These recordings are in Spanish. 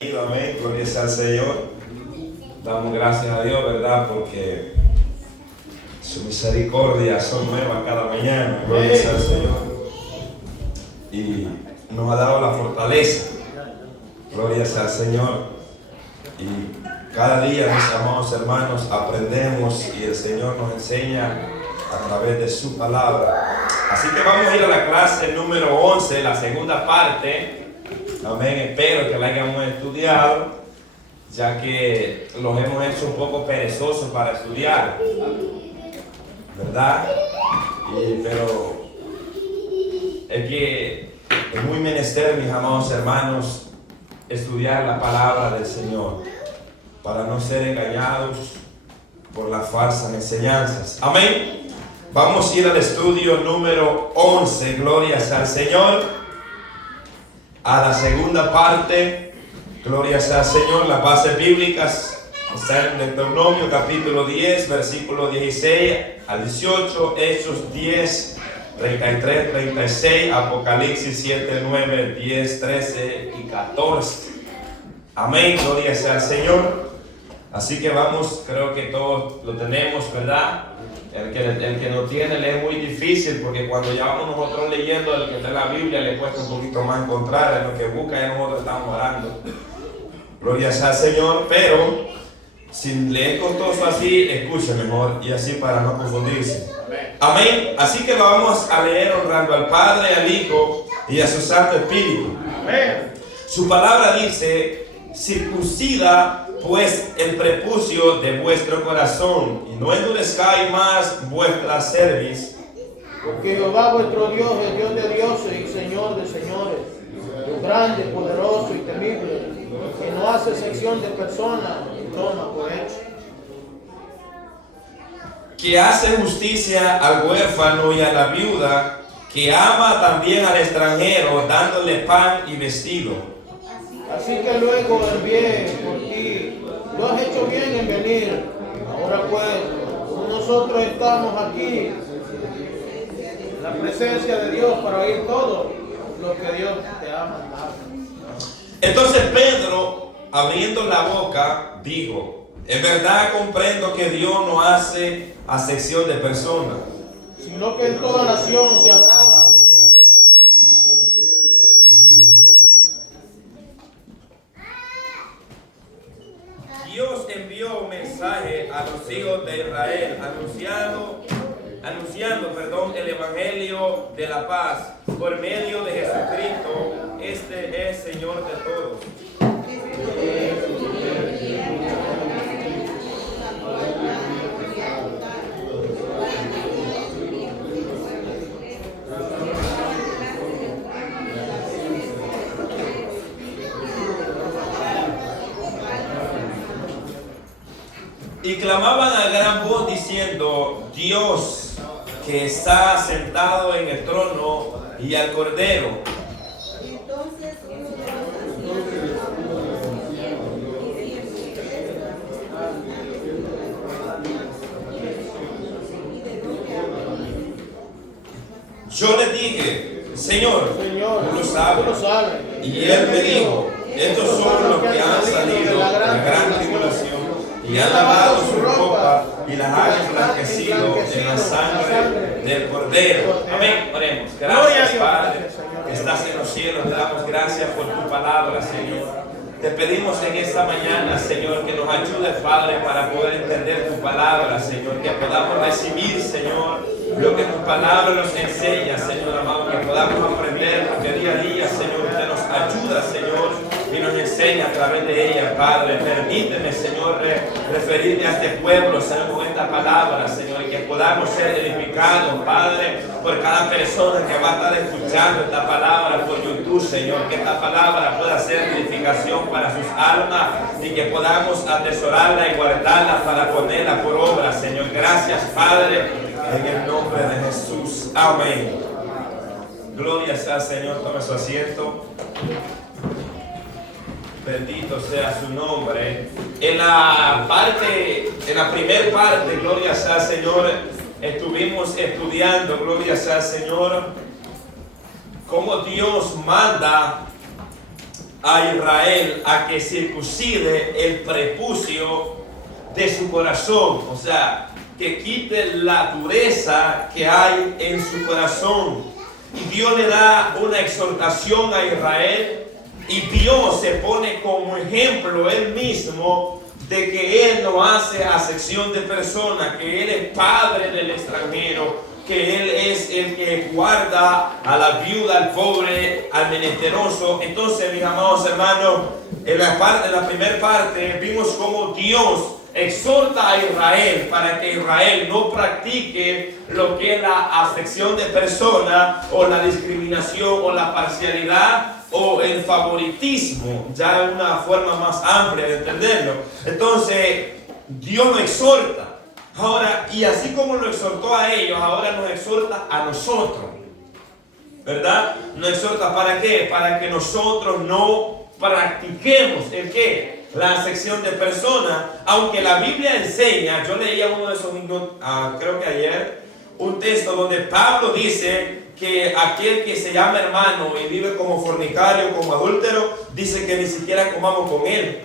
Amén, gloria sea al Señor. Damos gracias a Dios, ¿verdad? Porque su misericordia son nuevas cada mañana, gloria sea al Señor. Y nos ha dado la fortaleza, gloria sea al Señor. Y cada día, mis amados hermanos, aprendemos y el Señor nos enseña a través de su palabra. Así que vamos a ir a la clase número 11, la segunda parte. Amén, espero que la hayamos estudiado, ya que los hemos hecho un poco perezosos para estudiar, ¿verdad? Pero es que es muy menester, mis amados hermanos, estudiar la palabra del Señor, para no ser engañados por las falsas enseñanzas. Amén. Vamos a ir al estudio número 11, gloria sea al Señor. A la segunda parte, gloria sea al Señor. Las bases bíblicas están en Deuteronomio capítulo 10, versículo 16 al 18, Hechos 10, 33, 36, Apocalipsis 7, 9, 10, 13 y 14. Amén, gloria sea al Señor. Así que vamos, creo que todos lo tenemos, ¿verdad? El que no tiene le es muy difícil, porque cuando ya vamos nosotros leyendo el que está en la Biblia le cuesta un poquito más encontrar, en lo que busca ya nosotros estamos orando. Gloria sea al Señor, pero si le es costoso así, escuche mejor y así para no confundirse. Amén. Así que vamos a leer honrando al Padre, al Hijo y a su Santo Espíritu. Amén. Su palabra dice: circuncida pues el prepucio de vuestro corazón, y no endurezcáis más vuestra cerviz. Porque Jehová vuestro Dios es Dios de dioses y Señor de señores, grande, poderoso y temible, que no hace sección de personas y toma por hecho. Que hace justicia al huérfano y a la viuda, que ama también al extranjero, dándole pan y vestido. Así que luego envié por ti, tú has hecho bien en venir. Ahora pues, nosotros estamos aquí en la presencia de Dios para oír todo lo que Dios te ha mandado. Entonces Pedro, abriendo la boca, dijo: en verdad comprendo que Dios no hace acepción de personas, sino que en toda nación se agrada. Dios envió un mensaje a los hijos de Israel anunciando el evangelio de la paz por medio de Jesucristo. Este es Señor de todos. Y clamaban a gran voz diciendo: Dios que está sentado en el trono y al Cordero. Yo le dije: Señor, tú lo sabes. Y él me dijo: estos son los que han salido de la gran tribulación y han lavado su ropa y las han emblanquecido en la sangre del Cordero. Amén. Oremos. Gracias, Padre, que estás en los cielos. Te damos gracias por tu palabra, Señor. Te pedimos en esta mañana, Señor, que nos ayudes, Padre, para poder entender tu palabra, Señor. Que podamos recibir, Señor, lo que tu palabra nos enseña, Señor amado. Que podamos aprender, porque día a día, Señor, usted nos ayuda, Señor, y nos enseña a través de ella, Padre. Permíteme, Señor, referirme a este pueblo, Señor, con esta palabra, Señor, y que podamos ser edificados, Padre, por cada persona que va a estar escuchando esta palabra por YouTube, Señor. Que esta palabra pueda ser edificación para sus almas y que podamos atesorarla y guardarla para ponerla por obra, Señor. Gracias, Padre, en el nombre de Jesús. Amén. Gloria sea al Señor. Tome su asiento. Bendito sea su nombre. En la primera parte, gloria sea al Señor, estuvimos estudiando, gloria sea al Señor, cómo Dios manda a Israel a que circuncide el prepucio de su corazón, o sea, que quite la dureza que hay en su corazón. Y Dios le da una exhortación a Israel, y Dios se pone como ejemplo él mismo de que él no hace acepción de personas, que él es padre del extranjero, que él es el que guarda a la viuda, al pobre, al menesteroso. Entonces, mis amados hermanos, en la primera parte vimos cómo Dios exhorta a Israel para que Israel no practique lo que es la acepción de personas, o la discriminación, o la parcialidad, o el favoritismo, ya en una forma más amplia de entenderlo. Entonces, Dios nos exhorta. Ahora, y así como lo exhortó a ellos, ahora nos exhorta a nosotros, ¿verdad? Nos exhorta ¿para qué? Para que nosotros no practiquemos ¿el qué? La acepción de personas, aunque la Biblia enseña. Yo leía uno de esos, creo que ayer, un texto donde Pablo dice que aquel que se llama hermano y vive como fornicario, como adúltero, dice que ni siquiera comamos con él.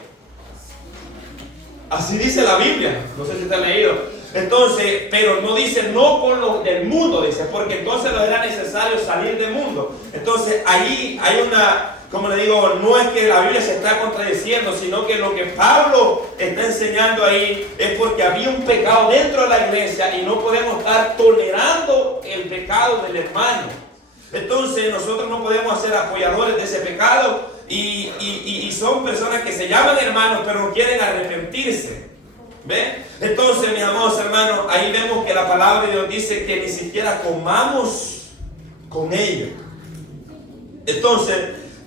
Así dice la Biblia, no sé si te han leído. Entonces, pero no dice no con los del mundo, dice, porque entonces no era necesario salir del mundo. Entonces ahí hay una, como le digo, no es que la Biblia se está contradiciendo, sino que lo que Pablo está enseñando ahí es porque había un pecado dentro de la iglesia y no podemos estar tolerando el pecado del hermano. Entonces nosotros no podemos ser apoyadores de ese pecado, y son personas que se llaman hermanos pero no quieren arrepentirse. ¿Ve? Entonces, mis amados hermanos, ahí vemos que la palabra de Dios dice que ni siquiera comamos con ellos. Entonces,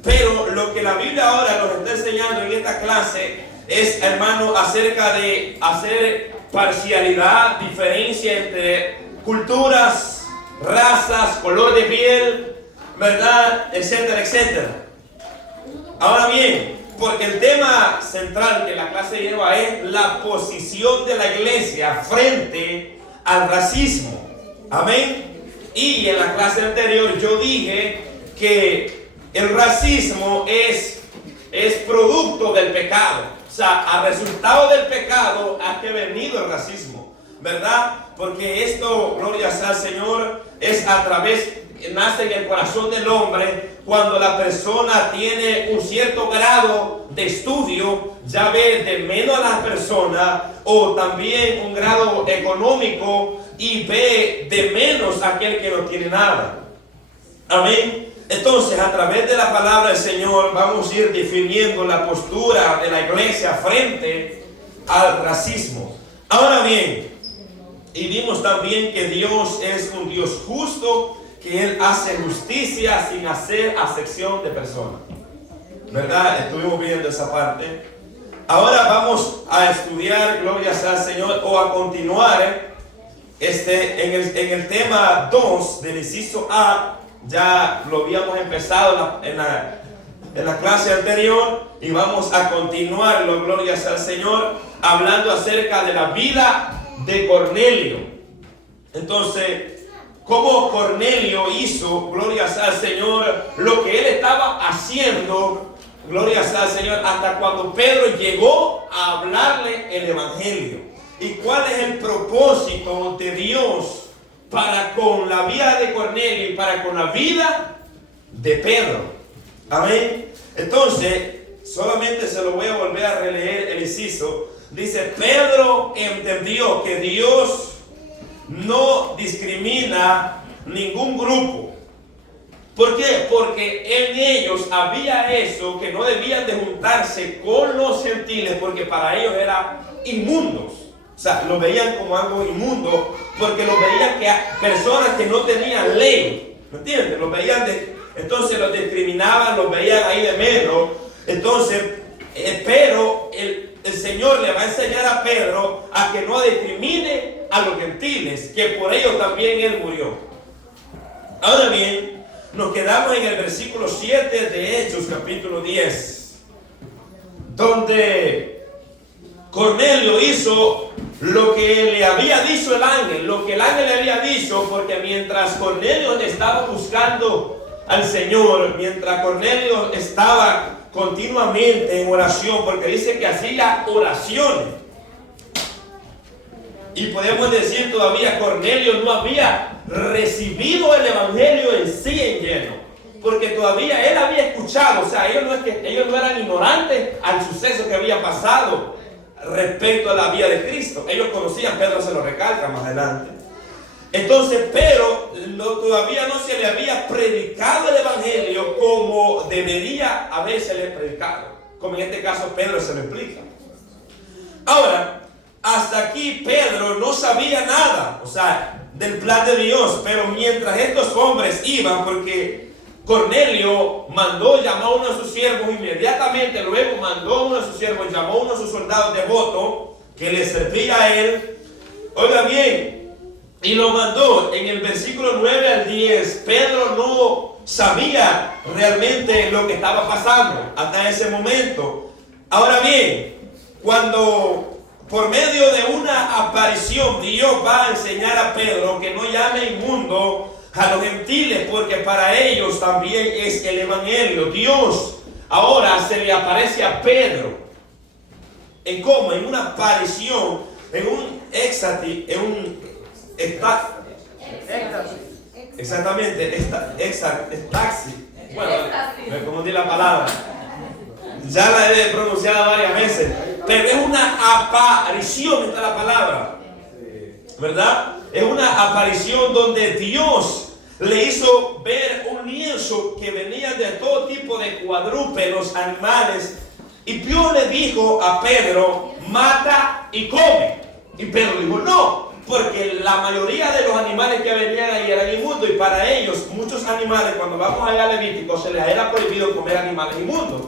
pero lo que la Biblia ahora nos está enseñando en esta clase es, hermano, acerca de hacer parcialidad, diferencia entre culturas, razas, color de piel, ¿verdad? Etcétera, etcétera. Ahora bien, porque el tema central que la clase lleva es la posición de la iglesia frente al racismo. Amén. Y en la clase anterior yo dije que el racismo es producto del pecado. O sea, a resultado del pecado ha que venido el racismo, ¿verdad? Porque esto, gloria sea al Señor, es a través, nace en el corazón del hombre. Cuando la persona tiene un cierto grado de estudio, ya ve de menos a las personas, o también un grado económico, y ve de menos a aquel que no tiene nada. Amén. Entonces, a través de la palabra del Señor vamos a ir definiendo la postura de la iglesia frente al racismo. Ahora bien, y vimos también que Dios es un Dios justo, que Él hace justicia sin hacer acepción de personas, ¿verdad? Estuvimos viendo esa parte. Ahora vamos a estudiar, gloria sea al Señor, o a continuar en el tema 2 del inciso A. Ya lo habíamos empezado en la clase anterior, y vamos a continuarlo, gloria sea al Señor, hablando acerca de la vida de Cornelio. Entonces, cómo Cornelio hizo, gloria sea al Señor, lo que él estaba haciendo, gloria sea al Señor, hasta cuando Pedro llegó a hablarle el evangelio. ¿Y cuál es el propósito de Dios para con la vida de Cornelio y para con la vida de Pedro? Amén. Entonces, solamente se lo voy a volver a releer el inciso. Dice: Pedro entendió que Dios no discrimina ningún grupo. ¿Por qué? Porque en ellos había eso, que no debían de juntarse con los gentiles, porque para ellos eran inmundos. O sea, los veían como algo inmundo, porque los veían que personas que no tenían ley, ¿me entiendes? Los veían entonces los discriminaban, los veían ahí de menos. Entonces, pero el Señor le va a enseñar a Pedro a que no discrimine a los gentiles, que por ellos también Él murió. Ahora bien, nos quedamos en el versículo 7 de Hechos, capítulo 10, donde Cornelio hizo lo que le había dicho el ángel, lo que el ángel le había dicho, porque mientras Cornelio estaba buscando al Señor, mientras Cornelio estaba continuamente en oración, porque dice que hacía oraciones. Y podemos decir todavía, Cornelio no había recibido el evangelio en sí en lleno, porque todavía él había escuchado. O sea, ellos no eran ignorantes al suceso que había pasado respecto a la vida de Cristo. Ellos conocían, Pedro se lo recalca más adelante. Entonces, pero todavía no se le había predicado el evangelio como debería habérsele predicado, como en este caso Pedro se lo explica. Ahora, hasta aquí Pedro no sabía nada, o sea, del plan de Dios, pero mientras estos hombres iban, porque Cornelio llamó a uno de sus siervos inmediatamente, luego mandó a uno de sus siervos, llamó a uno de sus soldados devotos que le servía a él. Oiga bien, y lo mandó. En el versículo 9 al 10, Pedro no sabía realmente lo que estaba pasando hasta ese momento. Ahora bien, cuando por medio de una aparición Dios va a enseñar a Pedro que no llame inmundo a los gentiles, porque para ellos también es el evangelio. Dios ahora se le aparece a Pedro. ¿En cómo? En una aparición, en un éxtasis, exactamente, éxtasis. Bueno, me confundí la palabra. Ya la he pronunciado varias veces, pero es una aparición, esta es la palabra, ¿verdad? Es una aparición donde Dios le hizo ver un lienzo que venía de todo tipo de cuadrúpedos, animales, y Dios le dijo a Pedro: mata y come. Y Pedro dijo: no, porque la mayoría de los animales que venían ahí eran inmundos, y para ellos, muchos animales, cuando vamos allá a Levítico, se les era prohibido comer animales inmundos.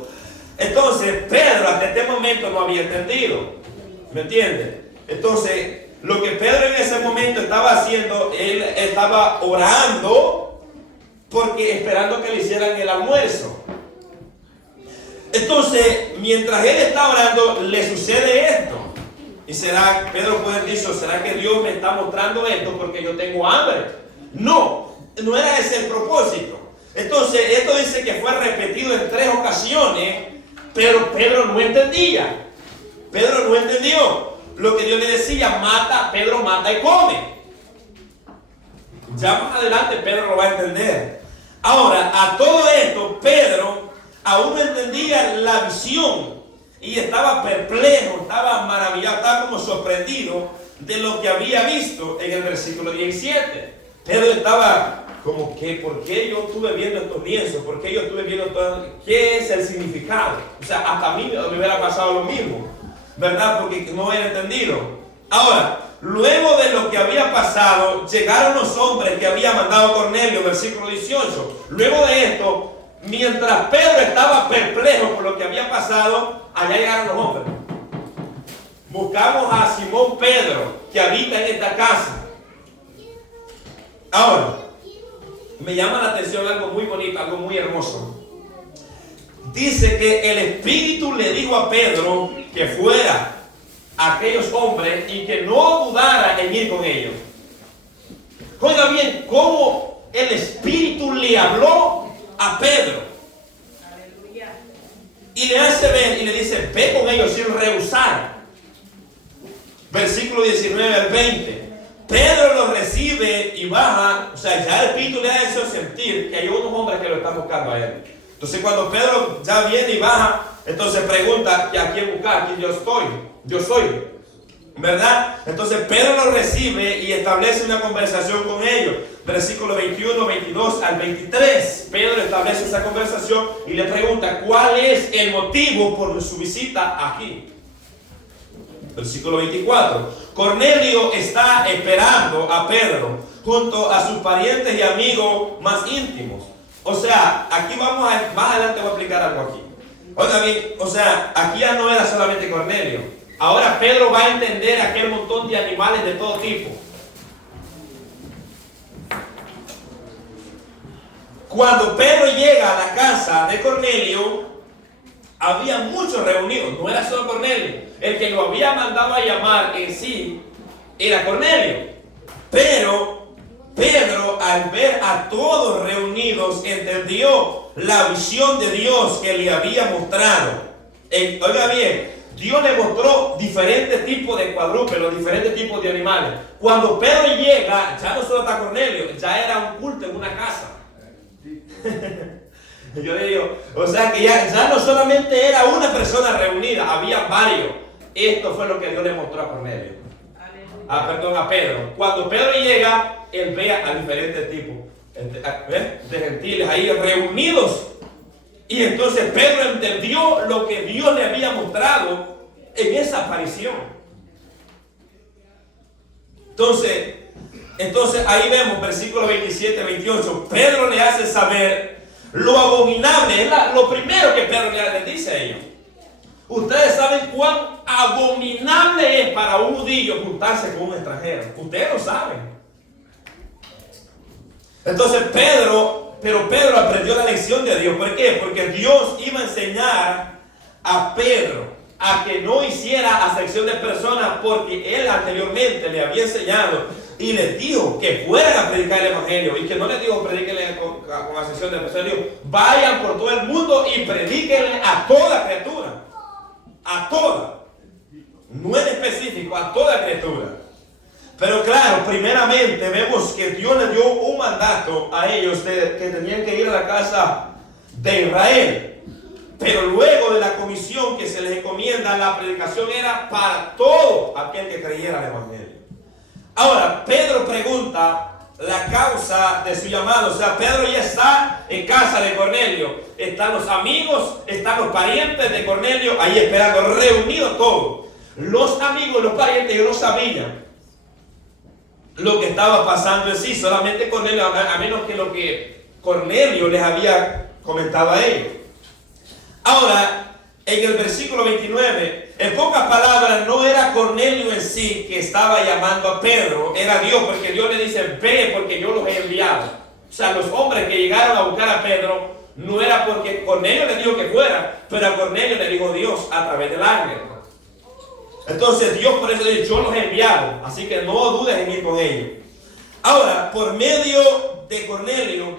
Entonces, Pedro hasta este momento no había entendido. ¿Me entiende? Entonces, lo que Pedro en ese momento estaba haciendo, él estaba orando, porque esperando que le hicieran el almuerzo. Entonces, mientras él está orando, le sucede esto. Y Pedro puede decir: ¿será que Dios me está mostrando esto porque yo tengo hambre? No era ese el propósito. Entonces, esto dice que fue repetido en 3 ocasiones, pero Pedro no entendía. Pedro no entendió lo que Dios le decía: mata, Pedro mata y come. Ya más adelante Pedro lo va a entender. Ahora, a todo esto, Pedro aún no entendía la visión. Y estaba perplejo, estaba maravillado, estaba como sorprendido de lo que había visto en el versículo 17. Pedro estaba como que: ¿por qué yo estuve viendo estos lienzos? ¿Por qué yo estuve viendo todo? ¿Qué es el significado? O sea, hasta a mí me hubiera pasado lo mismo, ¿verdad? Porque no hubiera entendido. Ahora, luego de lo que había pasado, llegaron los hombres que había mandado Cornelio, versículo 18. Luego de esto, mientras Pedro estaba perplejo por lo que había pasado, allá llegaron los hombres. Buscamos a Simón Pedro, que habita en esta casa. Ahora, me llama la atención algo muy bonito, algo muy hermoso. Dice que el Espíritu le dijo a Pedro que fuera a aquellos hombres y que no dudara en ir con ellos. Oiga bien, cómo el Espíritu le habló a Pedro. Y le hace ver y le dice: ve con ellos sin rehusar. Versículo 19 al 20. Pedro lo recibe y baja. O sea, ya el Espíritu le ha hecho sentir que hay unos hombres que lo están buscando a él. Entonces, cuando Pedro ya viene y baja, entonces pregunta: ¿a quién buscar? Aquí yo soy. ¿Verdad? Entonces Pedro lo recibe y establece una conversación con ellos. Versículo 21, 22 al 23. Pedro establece esa conversación y le pregunta: ¿cuál es el motivo por su visita aquí? Versículo 24. Cornelio está esperando a Pedro junto a sus parientes y amigos más íntimos. O sea, aquí más adelante voy a explicar algo aquí. Oiga bien, o sea, aquí ya no era solamente Cornelio. Ahora Pedro va a entender aquel montón de animales de todo tipo. Cuando Pedro llega a la casa de Cornelio, había muchos reunidos. No era solo Cornelio. El que lo había mandado a llamar en sí era Cornelio. Pero Pedro, al ver a todos reunidos, entendió la visión de Dios que le había mostrado. Oiga bien, Dios le mostró diferentes tipos de cuadrúpedos, diferentes tipos de animales. Cuando Pedro llega, ya no solo está Cornelio, ya era un culto en una casa. Yo digo, o sea que ya no solamente era una persona reunida, había varios. Esto fue lo que Dios le mostró a Cornelio. A Pedro. Cuando Pedro llega, él ve a diferentes tipos de gentiles ahí reunidos. Y entonces Pedro entendió lo que Dios le había mostrado en esa aparición. Entonces ahí vemos, versículo 27-28, Pedro le hace saber lo abominable. Es lo primero que Pedro le dice a ellos. Ustedes saben cuán abominable es para un judío juntarse con un extranjero. Ustedes lo saben. Entonces Pedro aprendió la lección de Dios. ¿Por qué? Porque Dios iba a enseñar a Pedro a que no hiciera acepción de personas, porque él anteriormente le había enseñado y les dijo que fueran a predicar el evangelio, y que no les dijo predíquenle con acepción de personas. Dijo, vayan por todo el mundo y predíquenle a toda criatura. A toda. No en específico, a toda criatura. Pero claro, primeramente vemos que Dios les dio un mandato a ellos que tenían que ir a la casa de Israel. Pero luego de la comisión que se les encomienda, la predicación era para todo aquel que creyera el evangelio. Ahora, Pedro pregunta la causa de su llamado. O sea, Pedro ya está en casa de Cornelio. Están los amigos, están los parientes de Cornelio ahí esperando, reunidos todos. Los amigos, los parientes, ellos no sabían lo que estaba pasando en sí. Solamente Cornelio, a menos que lo que Cornelio les había comentado a ellos. Ahora, en el versículo 29, en pocas palabras, no era Cornelio en sí que estaba llamando a Pedro, era Dios, porque Dios le dice, ve porque yo los he enviado. O sea, los hombres que llegaron a buscar a Pedro, no era porque Cornelio le dijo que fuera, pero a Cornelio le dijo Dios a través del ángel. Entonces Dios por eso dice, yo los he enviado, así que no dudes en ir con ellos. Ahora, por medio de Cornelio,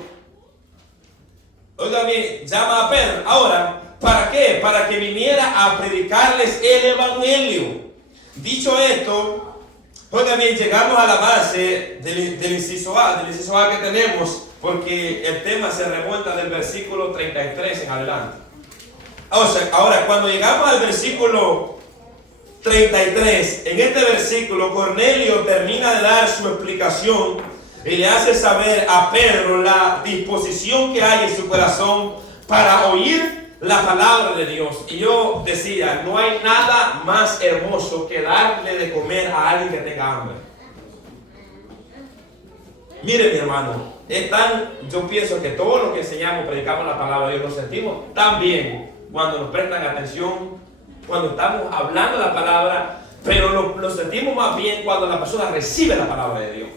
oiga bien, llama a Pedro. Ahora, ¿para qué? Para que viniera a predicarles el evangelio. Dicho esto, oiga bien, llegamos a la base del inciso A que tenemos, porque el tema se remonta del versículo 33 en adelante. O sea, ahora, cuando llegamos al versículo 33, en este versículo Cornelio termina de dar su explicación y le hace saber a Pedro la disposición que hay en su corazón para oír la palabra de Dios. Y yo decía, no hay nada más hermoso que darle de comer a alguien que tenga hambre. Mire, mi hermano, yo pienso que todo lo que enseñamos, predicamos la palabra de Dios, nos sentimos tan bien cuando nos prestan atención, cuando estamos hablando la palabra, pero lo sentimos más bien cuando la persona recibe la palabra de Dios.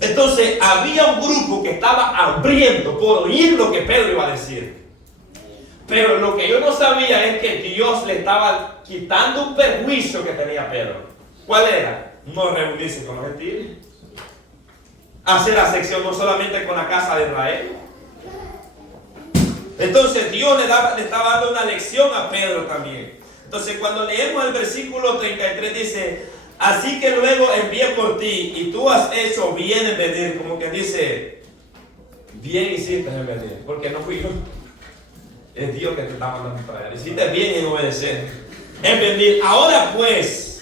Entonces había un grupo que estaba hambriento por oír lo que Pedro iba a decir. Pero lo que yo no sabía es que Dios le estaba quitando un perjuicio que tenía Pedro. ¿Cuál era? No reunirse con los gentiles. Hacer acepción no solamente con la casa de Israel. Entonces Dios le estaba dando una lección a Pedro también. Entonces cuando leemos el versículo 33 dice, así que luego envié por ti y tú has hecho bien en venir. Como que dice, bien hiciste en venir, porque no fui yo. Es Dios que te está mandando para allá. Hiciste bien en obedecer, en venir. Ahora pues,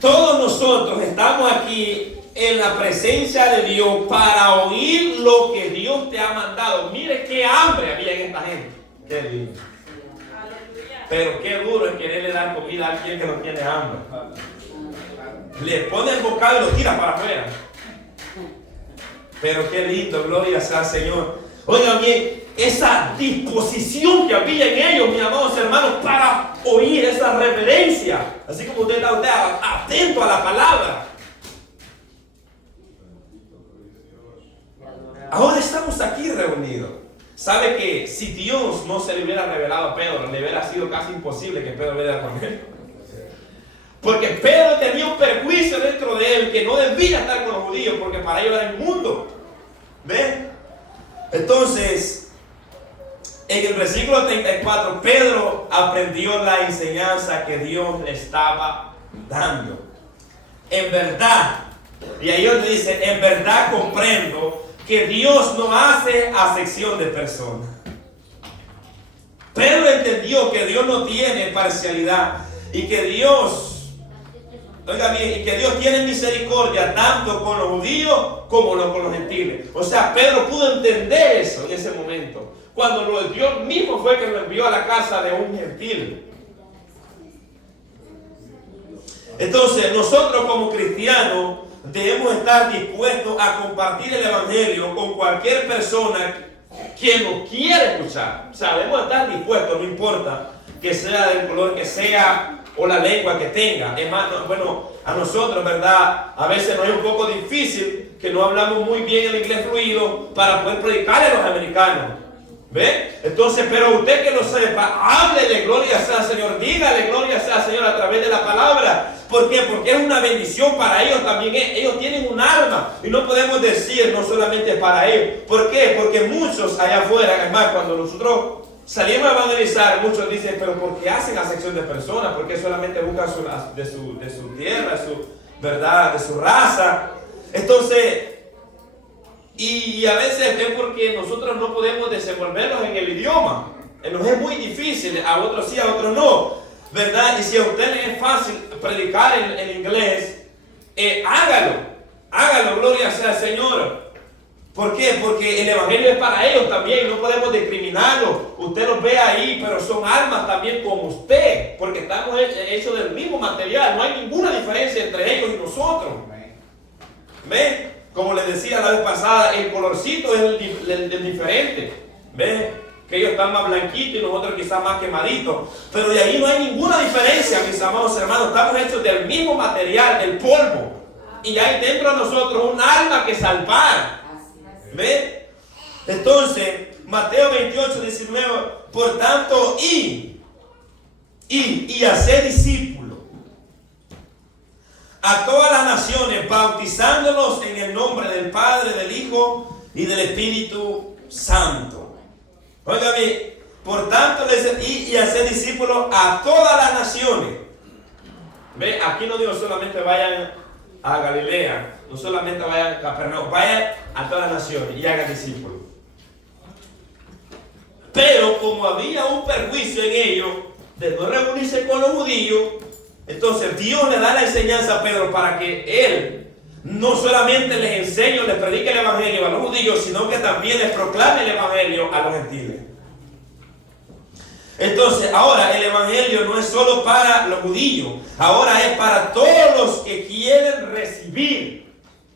todos nosotros estamos aquí en la presencia de Dios para oír lo que Dios te ha mandado. Mire qué hambre había en esta gente. Qué lindo. Pero qué duro es quererle dar comida a alguien que no tiene hambre. Le pone el bocado y lo tira para afuera. Pero qué lindo, gloria sea al Señor. Oigan bien, esa disposición que había en ellos, mis amados hermanos, para oír esa reverencia. Así como usted está atento a la palabra. Ahora estamos aquí reunidos. ¿Sabe que si Dios no se le hubiera revelado a Pedro, le hubiera sido casi imposible que Pedro hubiera con él? Porque Pedro tenía un perjuicio dentro de él que no debía estar con los judíos, porque para ellos era inmundo. ¿Ven? Entonces, En el versículo 34, Pedro aprendió la enseñanza que Dios le estaba dando. En verdad, y ahí donde dice, en verdad comprendo que Dios no hace acepción de personas. Pedro entendió que Dios no tiene parcialidad y que Dios, oiga bien, y que Dios tiene misericordia tanto con los judíos como con los gentiles. O sea, Pedro pudo entender eso en ese momento, cuando Dios mismo fue que lo envió a la casa de un gentil. Entonces, nosotros como cristianos debemos estar dispuestos a compartir el evangelio con cualquier persona que nos quiera escuchar. O sea, debemos estar dispuestos, no importa que sea del color que sea o la lengua que tenga. Es más, bueno, a nosotros, ¿verdad? A veces nos es un poco difícil, que no hablamos muy bien el inglés fluido para poder predicarle a los americanos. ¿Ve? Entonces, pero usted que lo sepa, háblele gloria sea al Señor, dígale gloria sea al Señor a través de la palabra. ¿Por qué? Porque es una bendición para ellos también. Ellos tienen un alma y no podemos decir no solamente para ellos. ¿Por qué? Porque muchos allá afuera, además, cuando nosotros salimos a evangelizar, muchos dicen, pero ¿por qué hacen acepción de personas? ¿Por qué solamente buscan de su tierra, ¿verdad? De su raza? Entonces, y a veces es porque nosotros no podemos desenvolvernos en el idioma. Nos es muy difícil, a otros sí, a otros no, ¿verdad? Y si a usted le es fácil predicar en inglés, hágalo, gloria sea al Señor. ¿Por qué? Porque el evangelio es para ellos también, no podemos discriminarlos. Usted los ve ahí, pero son almas también como usted, porque estamos hechos del mismo material, no hay ninguna diferencia entre ellos y nosotros. ¿Ven? Como les decía la vez pasada, el colorcito es el diferente. ¿Ven? Que ellos están más blanquitos y nosotros quizás más quemaditos. Pero de ahí no hay ninguna diferencia, mis amados hermanos. Estamos hechos del mismo material, el polvo. Y hay dentro de nosotros un alma que salvar. ¿Ven? Entonces, Mateo 28, 19. Por tanto, y hacer discípulos a todas las naciones, bautizándolos en el nombre del Padre, del Hijo y del Espíritu Santo. Óigame, por tanto, y hacer discípulos a todas las naciones. ¿Ve? Aquí no digo solamente vayan a Galilea, no solamente vayan a Capernaum, vayan a todas las naciones y hagan discípulos. Pero como había un perjuicio en ellos de no reunirse con los judíos, entonces Dios le da la enseñanza a Pedro para que él no solamente les enseñe o les predique el evangelio a los judíos, sino que también les proclame el evangelio a los gentiles. Entonces ahora el evangelio no es solo para los judíos, ahora es para todos los que quieren recibir.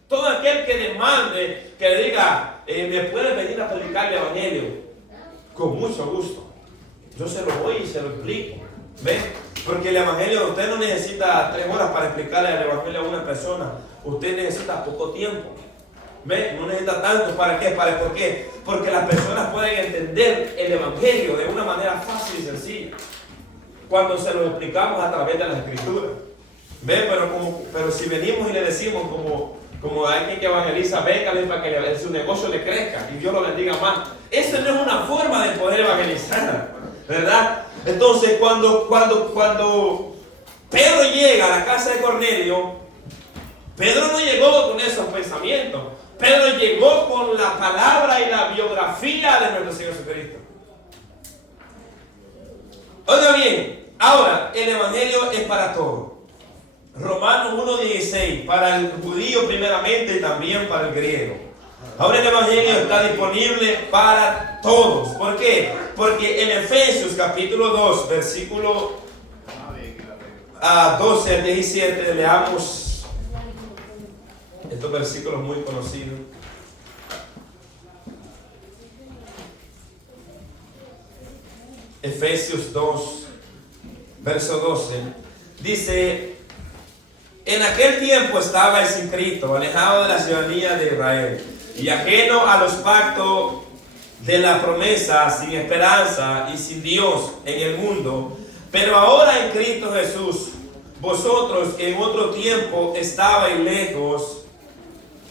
Todo aquel que demande, que le diga, me puede venir a predicar el evangelio, con mucho gusto. Yo se lo voy y se lo explico. ¿Ven? Porque el evangelio, usted no necesita 3 horas para explicarle el evangelio a una persona. Usted necesita poco tiempo. ¿Ven? No necesita tanto. ¿Para qué? ¿Por qué? Porque las personas pueden entender el evangelio de una manera fácil y sencilla cuando se lo explicamos a través de las escrituras. ¿Ven? Pero si venimos y le decimos como alguien que evangeliza, véngale para que su negocio le crezca y Dios lo bendiga más. Esa no es una forma de poder evangelizar, ¿verdad? Entonces, cuando Pedro llega a la casa de Cornelio, Pedro no llegó con esos pensamientos. Pedro llegó con la palabra y la biografía de nuestro Señor Jesucristo. Oiga bien, ahora el evangelio es para todos. Romanos 1:16, para el judío primeramente y también para el griego. Ahora el evangelio está disponible para todos. ¿Por qué? Porque en Efesios capítulo 2, versículo 12 al 17, leamos estos versículos muy conocidos. Efesios 2, verso 12, dice: en aquel tiempo estabais sin Cristo, alejado de la ciudadanía de Israel y ajeno a los pactos de la promesa, sin esperanza y sin Dios en el mundo. Pero ahora en Cristo Jesús, vosotros que en otro tiempo estabais lejos,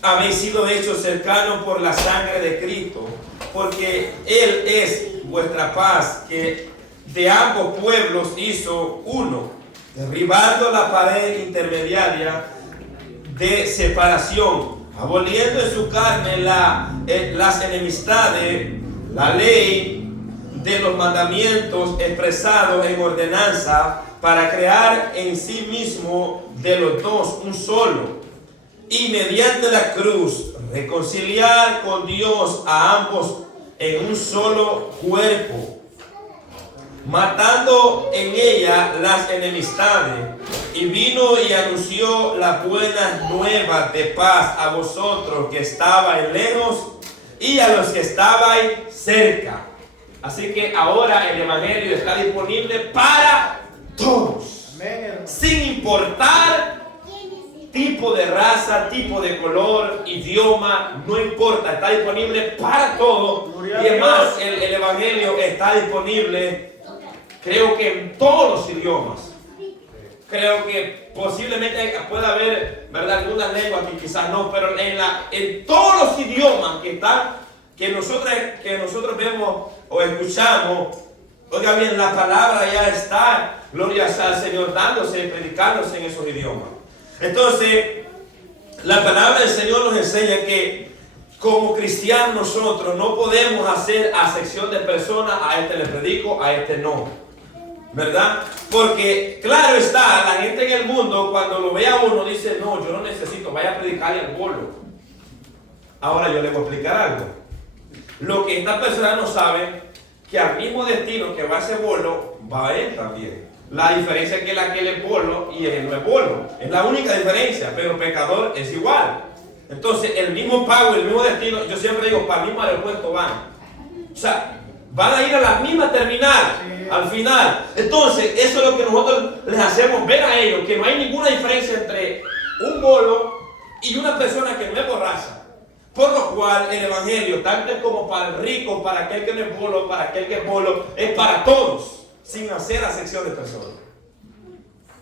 habéis sido hechos cercanos por la sangre de Cristo, porque Él es vuestra paz, que de ambos pueblos hizo uno, derribando la pared intermediaria de separación, aboliendo en su carne las enemistades, la ley de los mandamientos expresados en ordenanza, para crear en sí mismo de los dos un solo, y mediante la cruz reconciliar con Dios a ambos en un solo cuerpo, matando en ella las enemistades, y vino y anunció la buena nueva de paz a vosotros que estabais lejos y a los que estabais cerca. Así que ahora el evangelio está disponible para todos, sin importar tipo de raza, tipo de color, idioma, no importa, está disponible para todos. Y además el evangelio está disponible, creo que en todos los idiomas. Creo que posiblemente pueda haber, ¿verdad?, algunas lenguas que quizás no, pero en todos los idiomas que nosotros vemos o escuchamos. Oiga bien, la palabra ya está, gloria sea al Señor, dándose y predicándose en esos idiomas. Entonces, la palabra del Señor nos enseña que como cristianos nosotros no podemos hacer acepción de personas, a este le predico, a este no, ¿verdad? Porque claro está, la gente en el mundo cuando lo ve a uno dice, no, yo no necesito, vaya a predicarle al bolo. Ahora yo le voy a explicar algo. Lo que esta persona no sabe, que al mismo destino que va ese bolo, va él también. La diferencia es que aquel es bolo y él no es bolo. Es la única diferencia, pero pecador es igual. Entonces, el mismo pago, el mismo destino, yo siempre digo, para el mismo aeropuerto van. O sea, van a ir a la misma terminal, al final. Entonces, eso es lo que nosotros les hacemos ver a ellos, que no hay ninguna diferencia entre un bolo y una persona que no es borracha. Por lo cual el evangelio, tanto es como para el rico, para aquel que no es bolo, para aquel que es bolo, es para todos, sin hacer acepción de personas.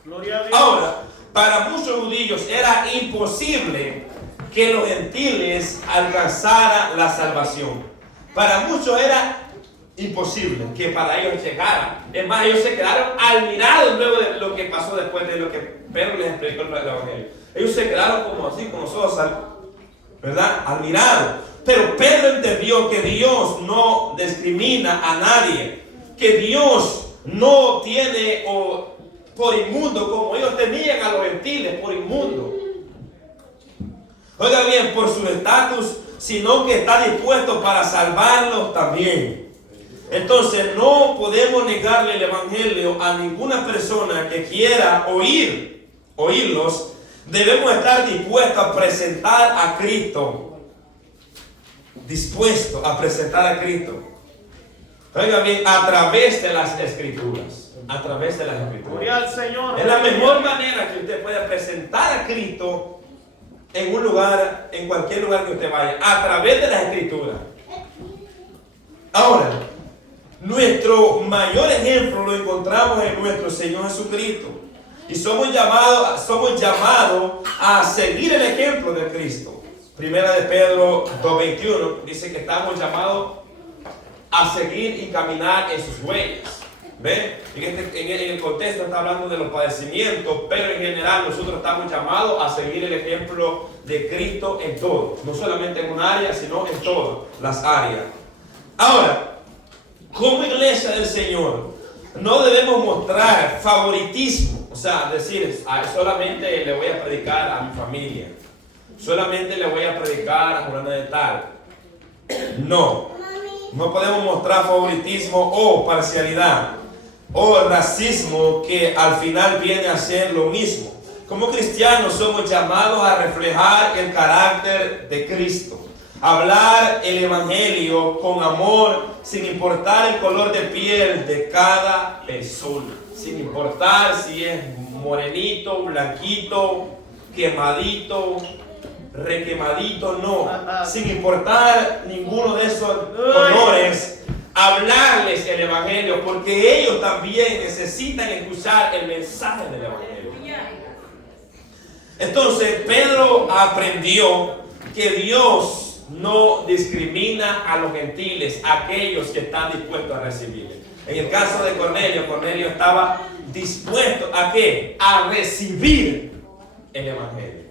Gloria a Dios. Ahora, para muchos judíos era imposible que los gentiles alcanzaran la salvación. Para muchos era imposible que para ellos llegara. Es más, ellos se quedaron admirados luego de lo que pasó después de lo que Pedro les explicó el evangelio. Ellos se quedaron como así, con los ojos, ¿verdad?, admirado. Pero Pedro entendió que Dios no discrimina a nadie, que Dios no tiene por inmundo como ellos tenían a los gentiles por inmundo. Oiga bien, por su estatus, sino que está dispuesto para salvarlos también. Entonces no podemos negarle el evangelio a ninguna persona que quiera oírlos. Debemos estar dispuestos a presentar a Cristo. Dispuesto a presentar a Cristo. Oiga bien, a través de las Escrituras. A través de las Escrituras. Gloria al Señor. Es la mejor manera que usted pueda presentar a Cristo en un lugar, en cualquier lugar que usted vaya. A través de las Escrituras. Ahora, nuestro mayor ejemplo lo encontramos en nuestro Señor Jesucristo. Y somos llamados a seguir el ejemplo de Cristo. Primera de Pedro 2:21 dice que estamos llamados a seguir y caminar en sus huellas. ¿Ven? En el contexto está hablando de los padecimientos, pero en general nosotros estamos llamados a seguir el ejemplo de Cristo en todo. No solamente en un área, sino en todas las áreas. Ahora, como iglesia del Señor, no debemos mostrar favoritismo. O sea, decir, solamente le voy a predicar a mi familia. Solamente le voy a predicar a Juana de tal. No podemos mostrar favoritismo o parcialidad o racismo, que al final viene a ser lo mismo. Como cristianos somos llamados a reflejar el carácter de Cristo. Hablar el evangelio con amor, sin importar el color de piel de cada persona. Sin importar si es morenito, blanquito, quemadito, requemadito, no. Sin importar ninguno de esos colores, hablarles el evangelio, porque ellos también necesitan escuchar el mensaje del evangelio. Entonces Pedro aprendió que Dios no discrimina a los gentiles, a aquellos que están dispuestos a recibirle. En el caso de Cornelio, Cornelio estaba dispuesto ¿a qué? A recibir el evangelio.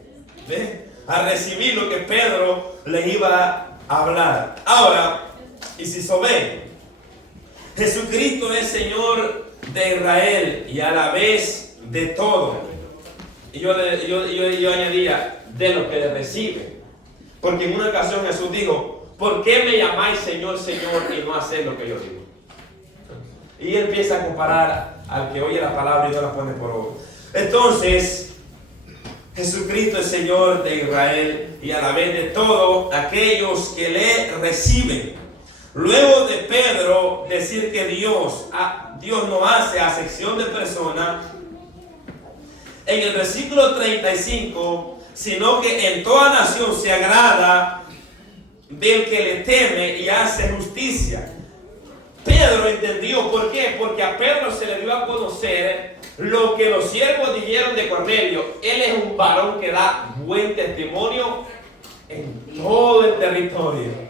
¿Ves? A recibir lo que Pedro le iba a hablar. Ahora, y si ven, Jesucristo es Señor de Israel y a la vez de todo. Y yo añadiría, de lo que le recibe. Porque en una ocasión Jesús dijo, ¿por qué me llamáis Señor, Señor y no hacéis lo que yo digo? Y él empieza a comparar al que oye la palabra y no la pone por obra. Entonces, Jesucristo es Señor de Israel y a la vez de todos aquellos que le reciben. Luego de Pedro decir que Dios no hace acepción de personas, en el versículo 35, sino que en toda nación se agrada del que le teme y hace justicia. Pedro entendió, ¿por qué? Porque a Pedro se le dio a conocer lo que los siervos dijeron de Cornelio. Él es un varón que da buen testimonio en todo el territorio.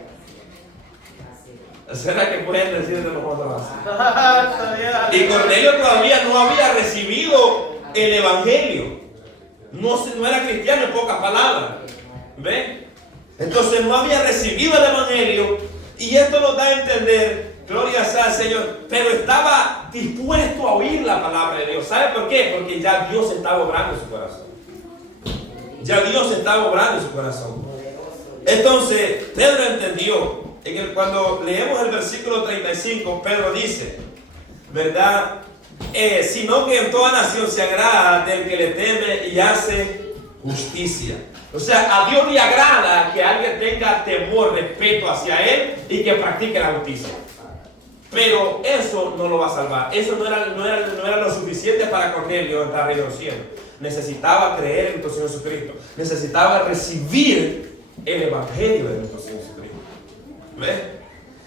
¿Será que pueden decir de nosotros así? Y Cornelio todavía no había recibido el evangelio. No era cristiano en pocas palabras. ¿Ven? Entonces no había recibido el evangelio. Y esto nos da a entender, gloria sea al Señor, pero estaba dispuesto a oír la palabra de Dios. ¿Sabe por qué? Porque ya Dios estaba obrando en su corazón. Ya Dios estaba obrando en su corazón. Entonces Pedro entendió. Cuando leemos el versículo 35, Pedro dice, ¿verdad? Sino que en toda nación se agrada del que le teme y hace justicia. O sea, a Dios le agrada que alguien tenga temor, respeto hacia Él y que practique la justicia. Pero eso no lo va a salvar. Eso no era lo suficiente para Cornelio entrar al reino de los cielos. Necesitaba creer en nuestro Señor Jesucristo. Necesitaba recibir el evangelio de nuestro Señor Jesucristo. ¿Ves?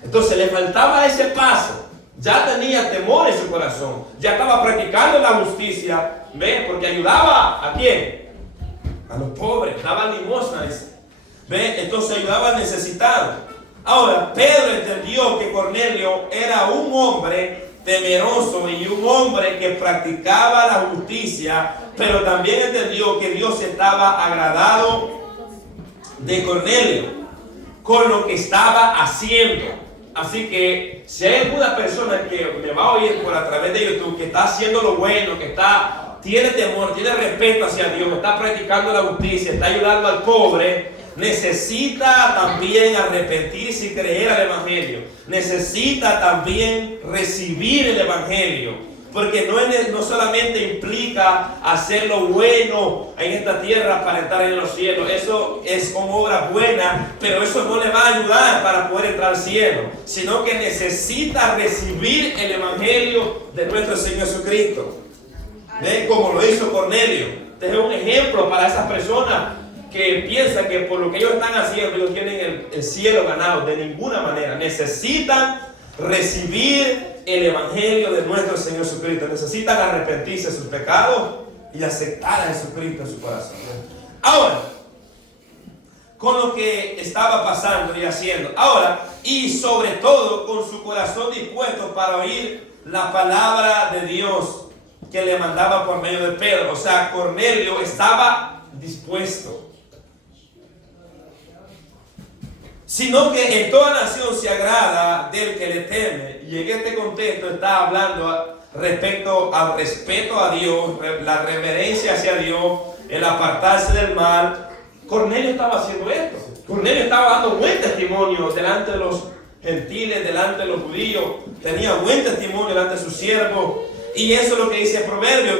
Entonces le faltaba ese paso. Ya tenía temor en su corazón. Ya estaba practicando la justicia. ¿Ves? Porque ayudaba ¿a quién? A los pobres. Daba limosna. ¿Ves? Entonces ayudaba al necesitado. Ahora, Pedro entendió que Cornelio era un hombre temeroso y un hombre que practicaba la justicia, pero también entendió que Dios estaba agradado de Cornelio con lo que estaba haciendo. Así que si hay alguna persona que me va a oír por a través de YouTube que está haciendo lo bueno, que tiene temor, tiene respeto hacia Dios, está practicando la justicia, está ayudando al pobre, necesita también arrepentirse y creer al evangelio. Necesita también recibir el evangelio. Porque no solamente implica hacer lo bueno en esta tierra para entrar en los cielos. Eso es como obra buena, pero eso no le va a ayudar para poder entrar al cielo. Sino que necesita recibir el evangelio de nuestro Señor Jesucristo. ¿Ven? Como lo hizo Cornelio. Este es un ejemplo para esas personas que piensan que por lo que ellos están haciendo, ellos tienen el cielo ganado. De ninguna manera. Necesitan recibir el evangelio de nuestro Señor Jesucristo. Necesitan arrepentirse de sus pecados y aceptar a Jesucristo en su corazón. Ahora, con lo que estaba pasando y haciendo, ahora, y sobre todo con su corazón dispuesto para oír la palabra de Dios que le mandaba por medio de Pedro. O sea, Cornelio estaba dispuesto. Sino que en toda nación se agrada del que le teme. Y en este contexto está hablando respecto al respeto a Dios, la reverencia hacia Dios, el apartarse del mal. Cornelio estaba haciendo esto. Cornelio estaba dando buen testimonio delante de los gentiles, delante de los judíos. Tenía buen testimonio delante de sus siervos. Y eso es lo que dice Proverbios,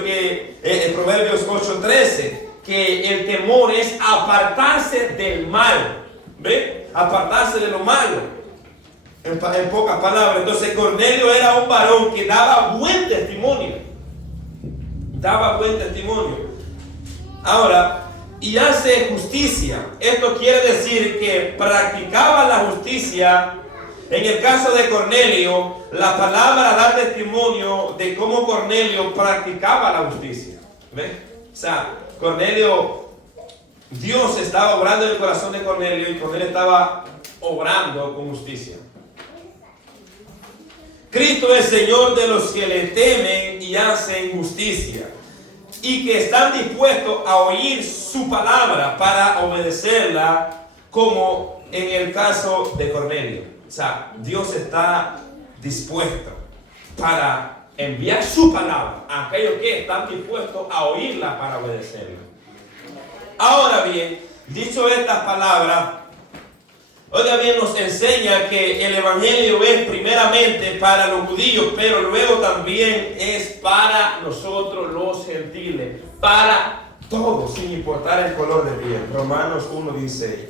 Proverbios 8:13, que el temor es apartarse del mal. ¿Ve? Apartarse de lo malo. En pocas palabras. Entonces Cornelio era un varón que daba buen testimonio. Daba buen testimonio. Ahora, y hace justicia. Esto quiere decir que practicaba la justicia. En el caso de Cornelio, la palabra da testimonio de cómo Cornelio practicaba la justicia. ¿Ves? O sea, Cornelio Dios estaba obrando en el corazón de Cornelio y Cornelio estaba obrando con justicia. Cristo es Señor de los que le temen y hacen justicia, y que están dispuestos a oír su palabra para obedecerla, como en el caso de Cornelio. O sea, Dios está dispuesto para enviar su palabra a aquellos que están dispuestos a oírla para obedecerla. Ahora bien, dicho estas palabras, oiga bien, nos enseña que el evangelio es primeramente para los judíos, pero luego también es para nosotros los gentiles, para todos, sin importar el color de piel. Romanos 1:16.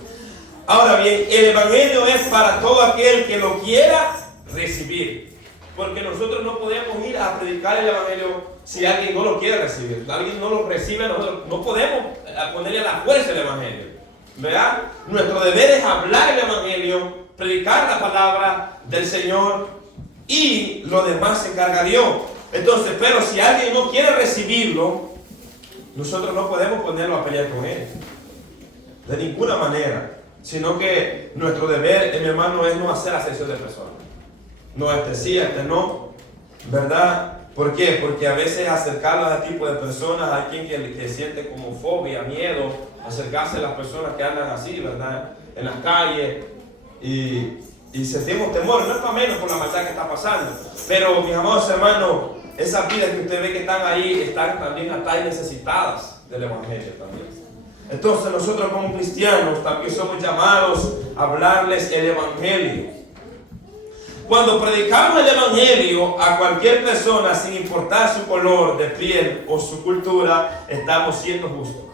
Ahora bien, el evangelio es para todo aquel que lo quiera recibir, porque nosotros no podemos ir a predicar el evangelio si alguien no lo quiere recibir. Si alguien no lo recibe, nosotros no podemos ponerle a la fuerza el evangelio, ¿verdad? Nuestro deber es hablar el evangelio, predicar la palabra del Señor, y lo demás se encarga Dios. Entonces, pero si alguien no quiere recibirlo, nosotros no podemos ponerlo a pelear con él, de ninguna manera. Sino que nuestro deber, mi hermano, es no hacer acepción de personas. No, este sí, este no, ¿verdad? ¿Por qué? Porque a veces acercarlo a ese tipo de personas, hay quien que siente como fobia, miedo, acercarse a las personas que andan así, ¿verdad? En las calles, y sentimos temor, no es para menos por la maldad que está pasando. Pero, mis amados hermanos, esas vidas que usted ve que están ahí, están también hasta ahí necesitadas del evangelio también. Entonces nosotros como cristianos también somos llamados a hablarles el evangelio. Cuando predicamos el evangelio a cualquier persona, sin importar su color de piel o su cultura, estamos siendo justos.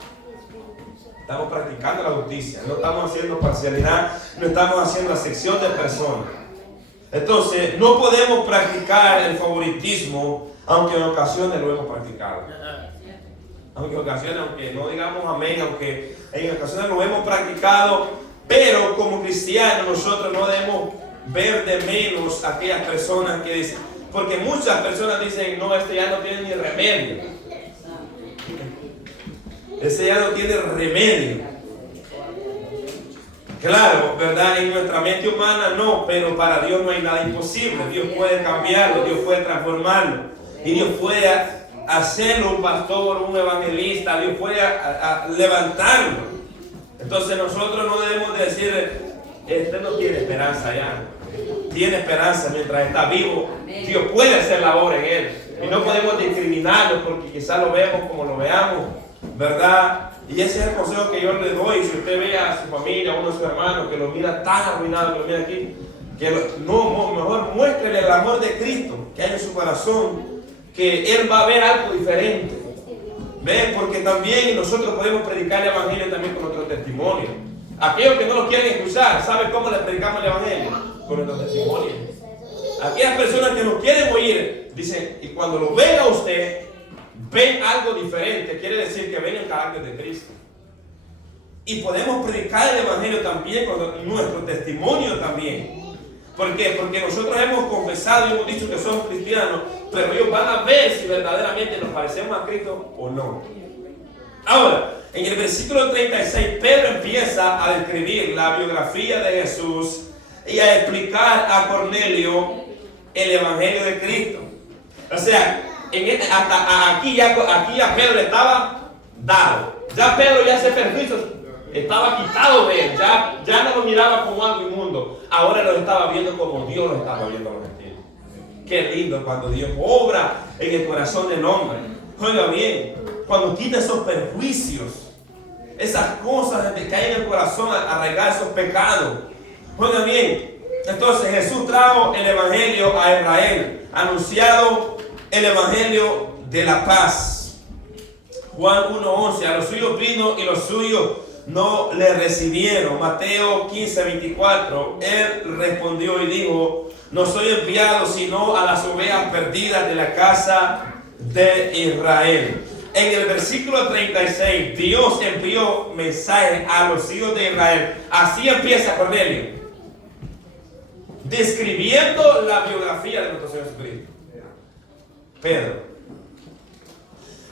Estamos practicando la justicia, no estamos haciendo parcialidad, no estamos haciendo acepción de personas. Entonces no podemos practicar el favoritismo, aunque en ocasiones lo hemos practicado. Aunque en ocasiones, aunque no digamos amén, aunque en ocasiones lo hemos practicado, pero como cristianos nosotros no debemos ver de menos a aquellas personas que dicen, porque muchas personas dicen, no, este ya no tiene ni remedio. Ese ya no tiene remedio. Claro, ¿verdad? En nuestra mente humana no, pero para Dios no hay nada imposible. Dios puede cambiarlo, Dios puede transformarlo, y Dios puede hacerlo un pastor, un evangelista, Dios puede levantarlo. Entonces nosotros no debemos decir, este no tiene esperanza ya. Tiene esperanza mientras está vivo. Dios puede hacer la obra en él. Y no podemos discriminarlo porque quizás lo vemos como lo veamos, ¿verdad? Y ese es el consejo que yo le doy. Si usted ve a su familia, a uno de sus hermanos que lo mira tan arruinado, que lo mira aquí, mejor muéstrele el amor de Cristo que hay en su corazón, que él va a ver algo diferente. ¿Ven? Porque también nosotros podemos predicar el evangelio también con nuestro testimonio. Aquellos que no lo quieren escuchar, ¿saben cómo les predicamos el evangelio? Con nuestro testimonio. Aquellas personas que no quieren oír, dicen, y cuando lo ven a usted, ven algo diferente, quiere decir que ven el carácter de Cristo. Y podemos predicar el evangelio también con nuestro testimonio también. ¿Por qué? Porque nosotros hemos confesado y hemos dicho que somos cristianos, pero ellos van a ver si verdaderamente nos parecemos a Cristo o no. Ahora, en el versículo 36, Pedro empieza a describir la biografía de Jesús y a explicar a Cornelio el evangelio de Cristo. O sea, hasta aquí ya Pedro estaba dado. Ya Pedro ya ese permiso estaba quitado de él, ya no lo miraba como algo inmundo, ahora lo estaba viendo como Dios lo estaba viendo a los gentiles. Qué lindo cuando Dios obra en el corazón del hombre. Oiga bien, cuando quita esos perjuicios, esas cosas que hay en el corazón, arraigar esos pecados. Oiga bien, entonces Jesús trajo el evangelio a Israel, anunciado el evangelio de la paz. Juan 1:11, a los suyos vino y los suyos no le recibieron. Mateo 15:24, él respondió y dijo, no soy enviado sino a las ovejas perdidas de la casa de Israel. En el versículo 36, Dios envió mensaje a los hijos de Israel. Así empieza Cornelio, describiendo la biografía de nuestro Señor Jesucristo. Pedro.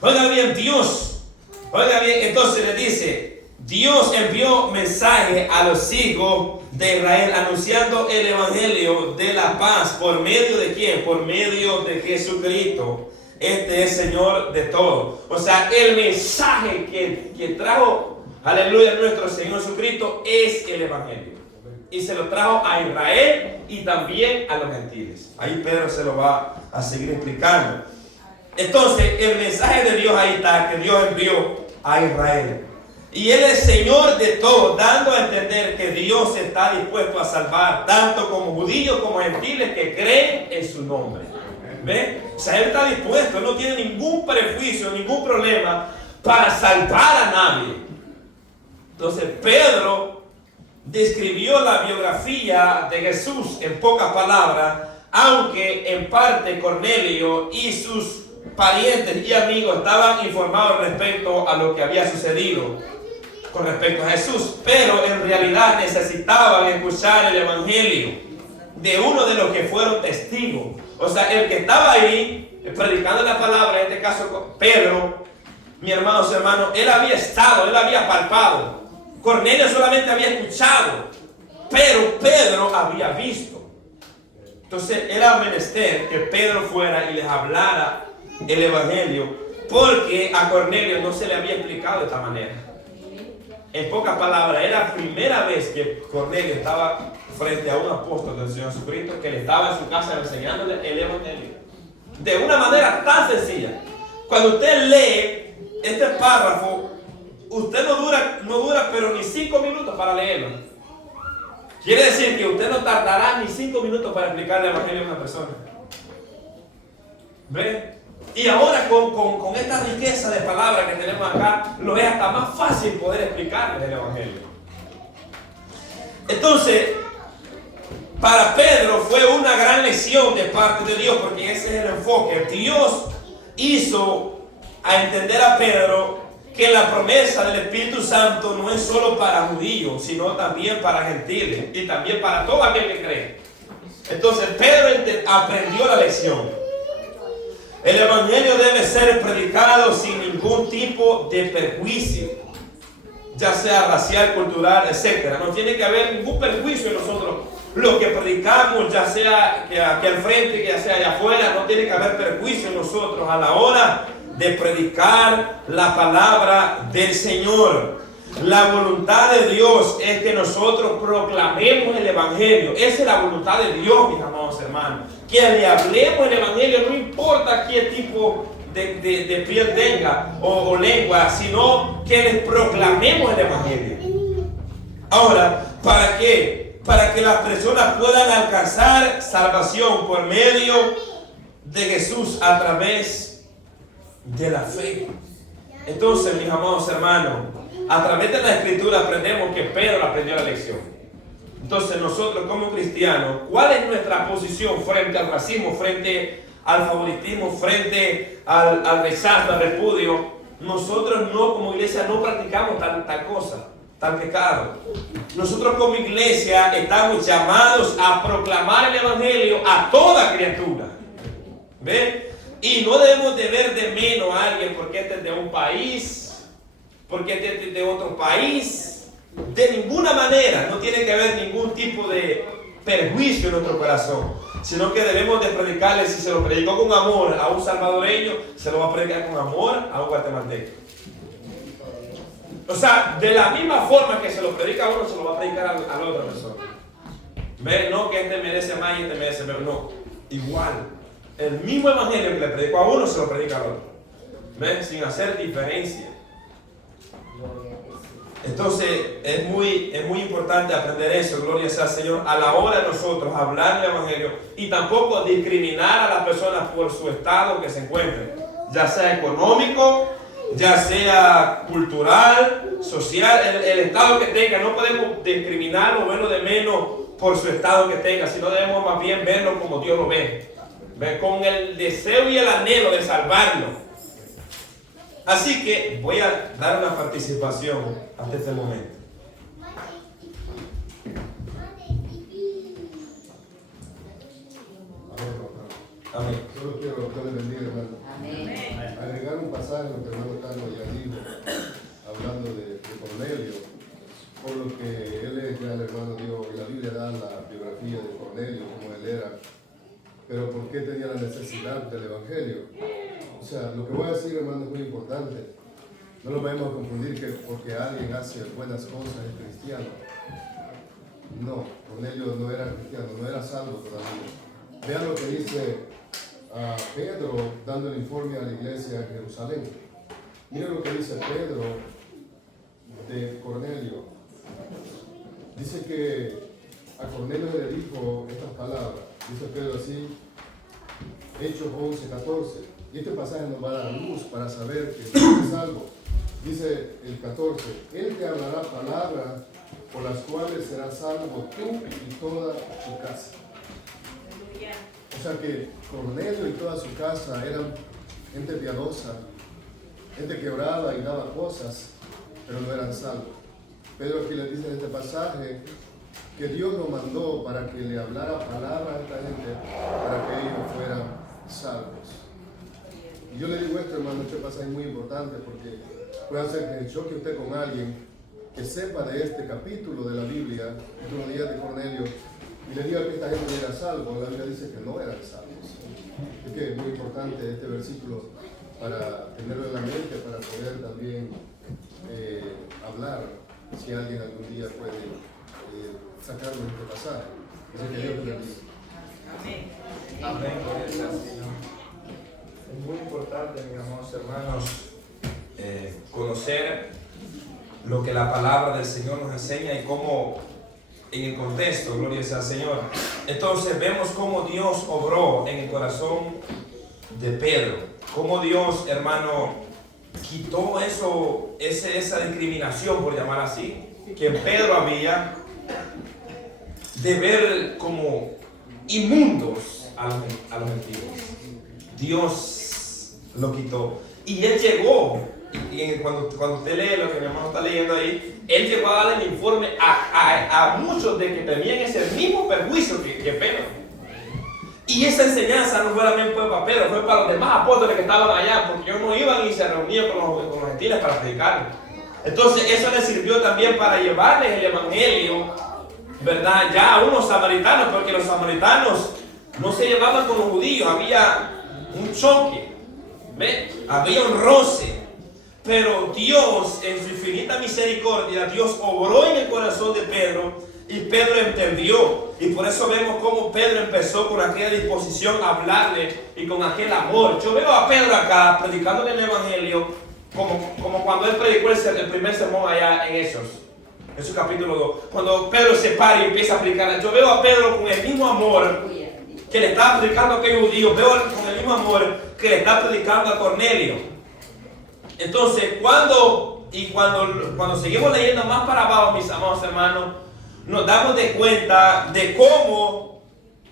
Oiga bien, Dios. Oiga bien, entonces le dice, Dios envió mensaje a los hijos de Israel anunciando el evangelio de la paz. ¿Por medio de quién? Por medio de Jesucristo. Este es Señor de todo. O sea, el mensaje que trajo, aleluya, nuestro Señor Jesucristo es el evangelio. Y se lo trajo a Israel y también a los gentiles. Ahí Pedro se lo va a seguir explicando. Entonces, el mensaje de Dios ahí está, que Dios envió a Israel. Y Él es Señor de todo, dando a entender que Dios está dispuesto a salvar tanto como judíos como gentiles que creen en su nombre. ¿Ven? O sea, Él está dispuesto, Él no tiene ningún prejuicio, ningún problema para salvar a nadie. Entonces, Pedro describió la biografía de Jesús en pocas palabras, aunque en parte Cornelio y sus parientes y amigos estaban informados respecto a lo que había sucedido con respecto a Jesús, pero en realidad necesitaban escuchar el evangelio de uno de los que fueron testigos. O sea, el que estaba ahí predicando la palabra, en este caso Pedro, mi hermanos, hermanos, él había estado, él había palpado. Cornelio solamente había escuchado, pero Pedro había visto. Entonces era menester que Pedro fuera y les hablara el evangelio, porque a Cornelio no se le había explicado de esta manera. En pocas palabras, era la primera vez que Cornelio estaba frente a un apóstol del Señor Jesucristo que le estaba en su casa enseñándole el evangelio de una manera tan sencilla. Cuando usted lee este párrafo, usted no dura pero ni 5 minutos para leerlo. Quiere decir que usted no tardará ni 5 minutos para explicarle el evangelio a una persona. ¿Ve? Y ahora con esta riqueza de palabras que tenemos acá, lo es hasta más fácil poder explicarles el evangelio. Entonces, para Pedro fue una gran lección de parte de Dios, porque ese es el enfoque. Dios hizo a entender a Pedro que la promesa del Espíritu Santo no es solo para judíos, sino también para gentiles y también para todo aquel que cree. Entonces Pedro aprendió la lección. El evangelio debe ser predicado sin ningún tipo de perjuicio, ya sea racial, cultural, etc. No tiene que haber ningún perjuicio en nosotros. Lo que predicamos, ya sea que aquí al frente, que ya sea allá afuera, no tiene que haber perjuicio en nosotros a la hora de predicar la palabra del Señor. La voluntad de Dios es que nosotros proclamemos el evangelio. Esa es la voluntad de Dios, mis amados hermanos. Que le hablemos el evangelio, no importa qué tipo de piel tenga o lengua, sino que les proclamemos el evangelio. Ahora, ¿para qué? Para que las personas puedan alcanzar salvación por medio de Jesús a través de la fe. Entonces, mis amados hermanos, a través de la Escritura aprendemos que Pedro aprendió la lección. Entonces nosotros como cristianos, ¿cuál es nuestra posición frente al racismo, frente al favoritismo, frente al rechazo, al repudio? Nosotros no, como iglesia, no practicamos tal cosa, tal pecado. Nosotros como iglesia estamos llamados a proclamar el evangelio a toda criatura. ¿Ven? Y no debemos de ver de menos a alguien porque este es de un país, porque este es de otro país. De ninguna manera, no tiene que haber ningún tipo de perjuicio en nuestro corazón, sino que debemos de predicarle. Si se lo predicó con amor a un salvadoreño, se lo va a predicar con amor a un guatemalteco. O sea, de la misma forma que se lo predica a uno, se lo va a predicar a la otra persona. ¿Ven? No que este merece más y este merece menos, no. Igual, el mismo evangelio que le predicó a uno, se lo predica al otro. ¿Ven? Sin hacer diferencia. Entonces es muy importante aprender eso, gloria sea al Señor, a la hora de nosotros hablar el evangelio y tampoco discriminar a las personas por su estado que se encuentren, ya sea económico, ya sea cultural, social, el estado que tenga. No podemos discriminarlo o verlo de menos por su estado que tenga, sino debemos más bien verlo como Dios lo ve, con el deseo y el anhelo de salvarlo. Así que voy a dar una participación hasta este momento. Amén. Solo quiero que Dios le bendiga, hermano. Amén. Agregar un pasaje, lo que hermano Carlos ya dijo, hablando de Cornelio. qué tenía la necesidad del Evangelio. O sea, lo que voy a decir, hermano, es muy importante. No lo vayamos a confundir que porque alguien hace buenas cosas es cristiano. No, Cornelio no era cristiano, no era salvo todavía. Vean lo que dice Pedro dando el informe a la iglesia en Jerusalén. Miren lo que dice Pedro de Cornelio. Dice que a Cornelio le dijo estas palabras. Dice Pedro así, Hechos 11:14. Y este pasaje nos va a dar luz para saber que es salvo. Dice el 14, Él te hablará palabras por las cuales serás salvo tú y toda tu casa. O sea que Cornelio y toda su casa eran gente piadosa, gente que oraba y daba cosas, pero no eran salvos. Pedro aquí le dice en este pasaje que Dios lo mandó para que le hablara palabras a esta gente, para que ellos fueran salvos. Y yo le digo esto, hermano, este pasaje es muy importante porque puede hacer que choque usted con alguien que sepa de este capítulo de la Biblia, capítulo 10 de Cornelio, y le diga que esta gente era salvo. La Biblia dice que no eran salvos. Es que es muy importante este versículo para tenerlo en la mente, para poder también hablar, si alguien algún día puede sacarlo de este pasaje. Dice que Dios te bendiga. Amén. Es muy importante, mis amados hermanos, conocer lo que la palabra del Señor nos enseña y cómo en el contexto, gloria sea al Señor. Entonces vemos cómo Dios obró en el corazón de Pedro, cómo Dios, hermano, quitó esa discriminación, por llamar así, que en Pedro había, de ver como inmundos a los gentiles. Dios lo quitó. Y él llegó, y cuando usted lee lo que mi hermano está leyendo ahí, él llegó a darle el informe a muchos de que tenían ese mismo perjuicio que Pedro. Y esa enseñanza no solamente fue para Pedro, fue para los demás apóstoles que estaban allá, porque ellos no iban y se reunían con los gentiles para predicar. Entonces eso les sirvió también para llevarles el evangelio, ¿verdad? Ya a unos samaritanos, porque los samaritanos no se llevaban con los judíos, había un choque, ¿ve? Había un roce. Pero Dios, en su infinita misericordia, Dios obró en el corazón de Pedro y Pedro entendió. Y por eso vemos cómo Pedro empezó con aquella disposición a hablarle y con aquel amor. Yo veo a Pedro acá predicando el evangelio como cuando él predicó el primer sermón allá en Hechos capítulo 2. Cuando Pedro se para y empieza a predicar, yo veo a Pedro con el mismo amor que le estaba predicando a aquellos judíos. Veo con el mismo amor que le está predicando a Cornelio. Entonces, cuando seguimos leyendo más para abajo, mis amados hermanos, nos damos de cuenta de cómo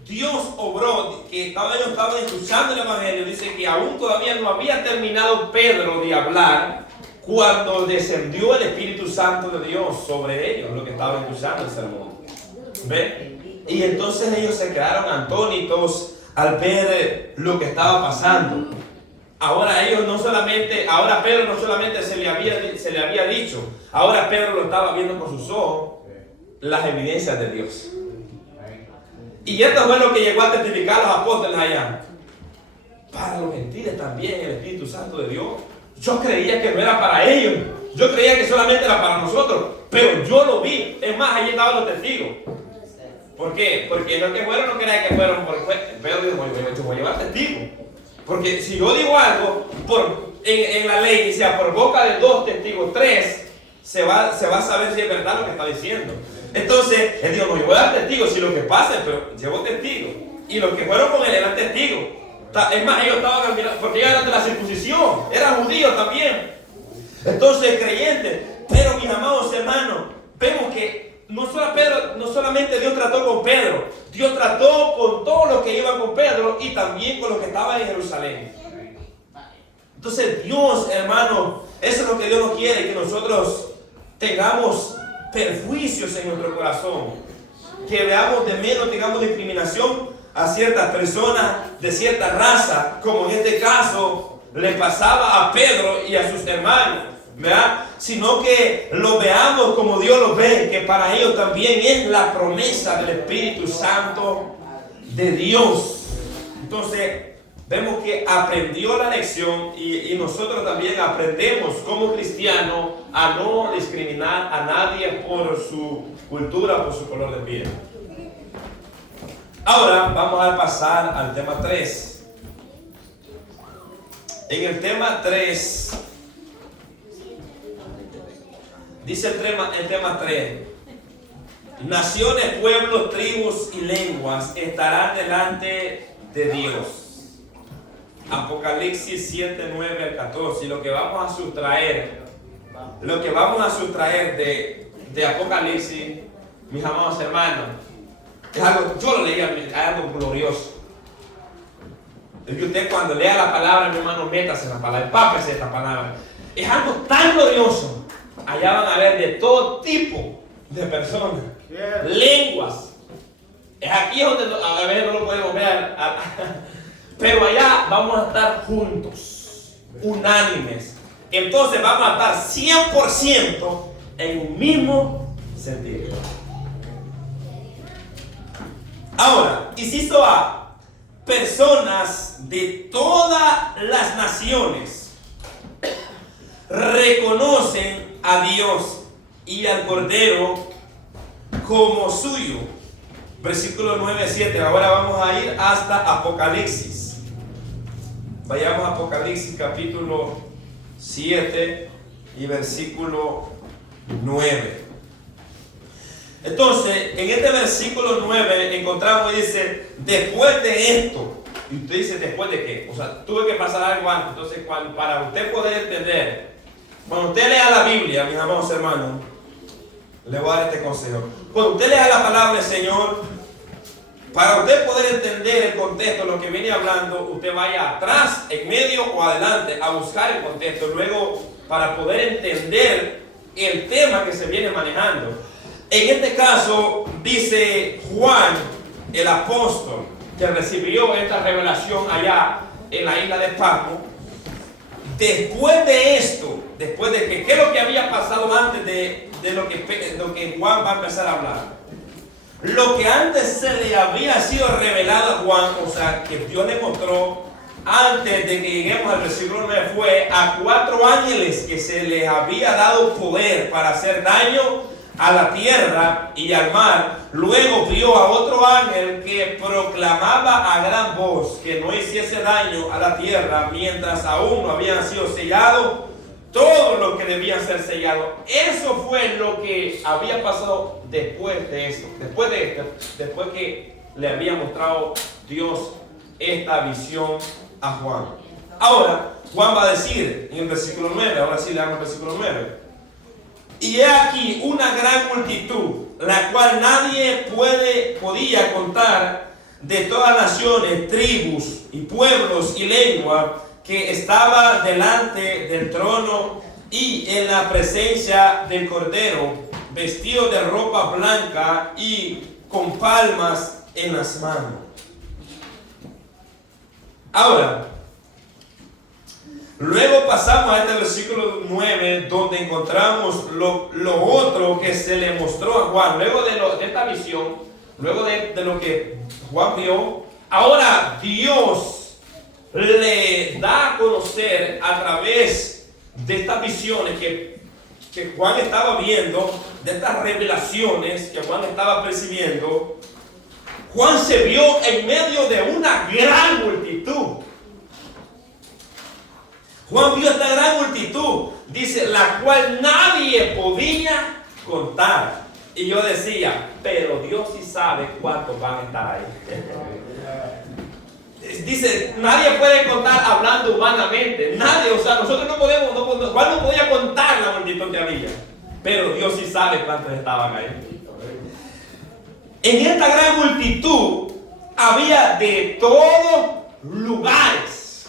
Dios obró, que ellos estaban escuchando el evangelio. Dice que aún todavía no había terminado Pedro de hablar cuando descendió el Espíritu Santo de Dios sobre ellos, lo que estaban escuchando el sermón. ¿Ve? Y entonces ellos se quedaron atónitos al ver lo que estaba pasando. Ahora Pedro no solamente se le había dicho, ahora Pedro lo estaba viendo con sus ojos, las evidencias de Dios. Y esto fue lo que llegó a testificar los apóstoles allá. Para los gentiles también el Espíritu Santo de Dios. Yo creía que no era para ellos, yo creía que solamente era para nosotros, pero yo lo vi. Es más, ahí estaban los testigos. ¿Por qué? Porque los que fueron no creían que fueron por Pedro dijo, yo voy a llevar testigos. Porque si yo digo algo, en la ley dice, por boca de 2 testigos, 3, se va a saber si es verdad lo que está diciendo. Entonces, él dijo, no, yo voy a dar testigos, si lo que pasa, pero llevo testigos. Y los que fueron con él eran testigos. Es más, ellos estaban porque ellos eran de la circuncisión, eran judíos también. Entonces, creyentes. Pero mis amados hermanos, vemos que no solamente Dios trató con Pedro, Dios trató con todos los que iban con Pedro y también con los que estaban en Jerusalén. Entonces Dios, hermano, eso es lo que Dios nos quiere, que nosotros tengamos perjuicios en nuestro corazón, que veamos de menos, tengamos discriminación a ciertas personas de cierta raza, como en este caso le pasaba a Pedro y a sus hermanos, ¿verdad? Sino que lo veamos como Dios lo ve, que para ellos también es la promesa del Espíritu Santo de Dios. Entonces, vemos que aprendió la lección y nosotros también aprendemos como cristianos a no discriminar a nadie por su cultura, por su color de piel. Ahora vamos a pasar al tema 3. En el tema 3, dice el tema 3, naciones, pueblos, tribus y lenguas estarán delante de Dios. Apocalipsis 7, 9 al 14. Y lo que vamos a sustraer de Apocalipsis, mis amados hermanos, es algo, yo lo leía, es algo glorioso. Es que usted cuando lea la palabra, mi hermano, métase en la palabra, empápese esta palabra. Es algo tan glorioso. Allá van a ver de todo tipo de personas, lenguas. Es aquí donde a veces no lo podemos ver, pero allá vamos a estar juntos, unánimes. Entonces vamos a estar 100% en un mismo sentido. Ahora, inciso A, personas de todas las naciones reconocen a Dios y al Cordero como suyo. Versículo 9, 7. Ahora vamos a ir hasta Apocalipsis. Vayamos a Apocalipsis capítulo 7 y versículo 9. Entonces, en este versículo 9 encontramos y dice, después de esto. Y usted dice, ¿después de qué? O sea, tuve que pasar algo antes. Entonces, para usted poder entender, cuando usted lea la Biblia, mis amados hermanos, le voy a dar este consejo. Cuando usted lea la palabra del Señor, para usted poder entender el contexto de lo que viene hablando, usted vaya atrás, en medio o adelante a buscar el contexto. Luego, para poder entender el tema que se viene manejando. En este caso, dice Juan, el apóstol, que recibió esta revelación allá en la isla de Patmos. Después de esto, después de que, ¿qué es lo que había pasado antes de lo que Juan va a empezar a hablar? Lo que antes se le había sido revelado a Juan, o sea, que Dios le mostró antes de que lleguemos al versículo 9, fue a 4 ángeles que se les había dado poder para hacer daño a la tierra y al mar. Luego vio a otro ángel que proclamaba a gran voz que no hiciese daño a la tierra mientras aún no habían sido sellados todo lo que debía ser sellado. Eso fue lo que había pasado después de eso, después que le había mostrado Dios esta visión a Juan. Ahora, Juan va a decir en el versículo 9, ahora sí leamos el versículo 9. Y he aquí una gran multitud, la cual nadie podía contar, de todas naciones, tribus y pueblos y lenguas, que estaba delante del trono y en la presencia del Cordero, vestido de ropa blanca y con palmas en las manos. Ahora, luego pasamos a este versículo 9, donde encontramos lo otro que se le mostró a Juan. Luego de esta visión, luego de lo que Juan vio, ahora Dios le da a conocer a través de estas visiones que Juan estaba viendo, de estas revelaciones que Juan estaba percibiendo. Juan se vio en medio de una gran multitud. Juan vio esta gran multitud, dice, la cual nadie podía contar. Y yo decía, pero Dios sí sabe cuántos van a estar ahí. Dice, nadie puede contar hablando humanamente. Nadie, o sea, nosotros no podemos, Juan no podía contar la multitud que había. Pero Dios sí sabe cuántos estaban ahí. En esta gran multitud había de todos lugares.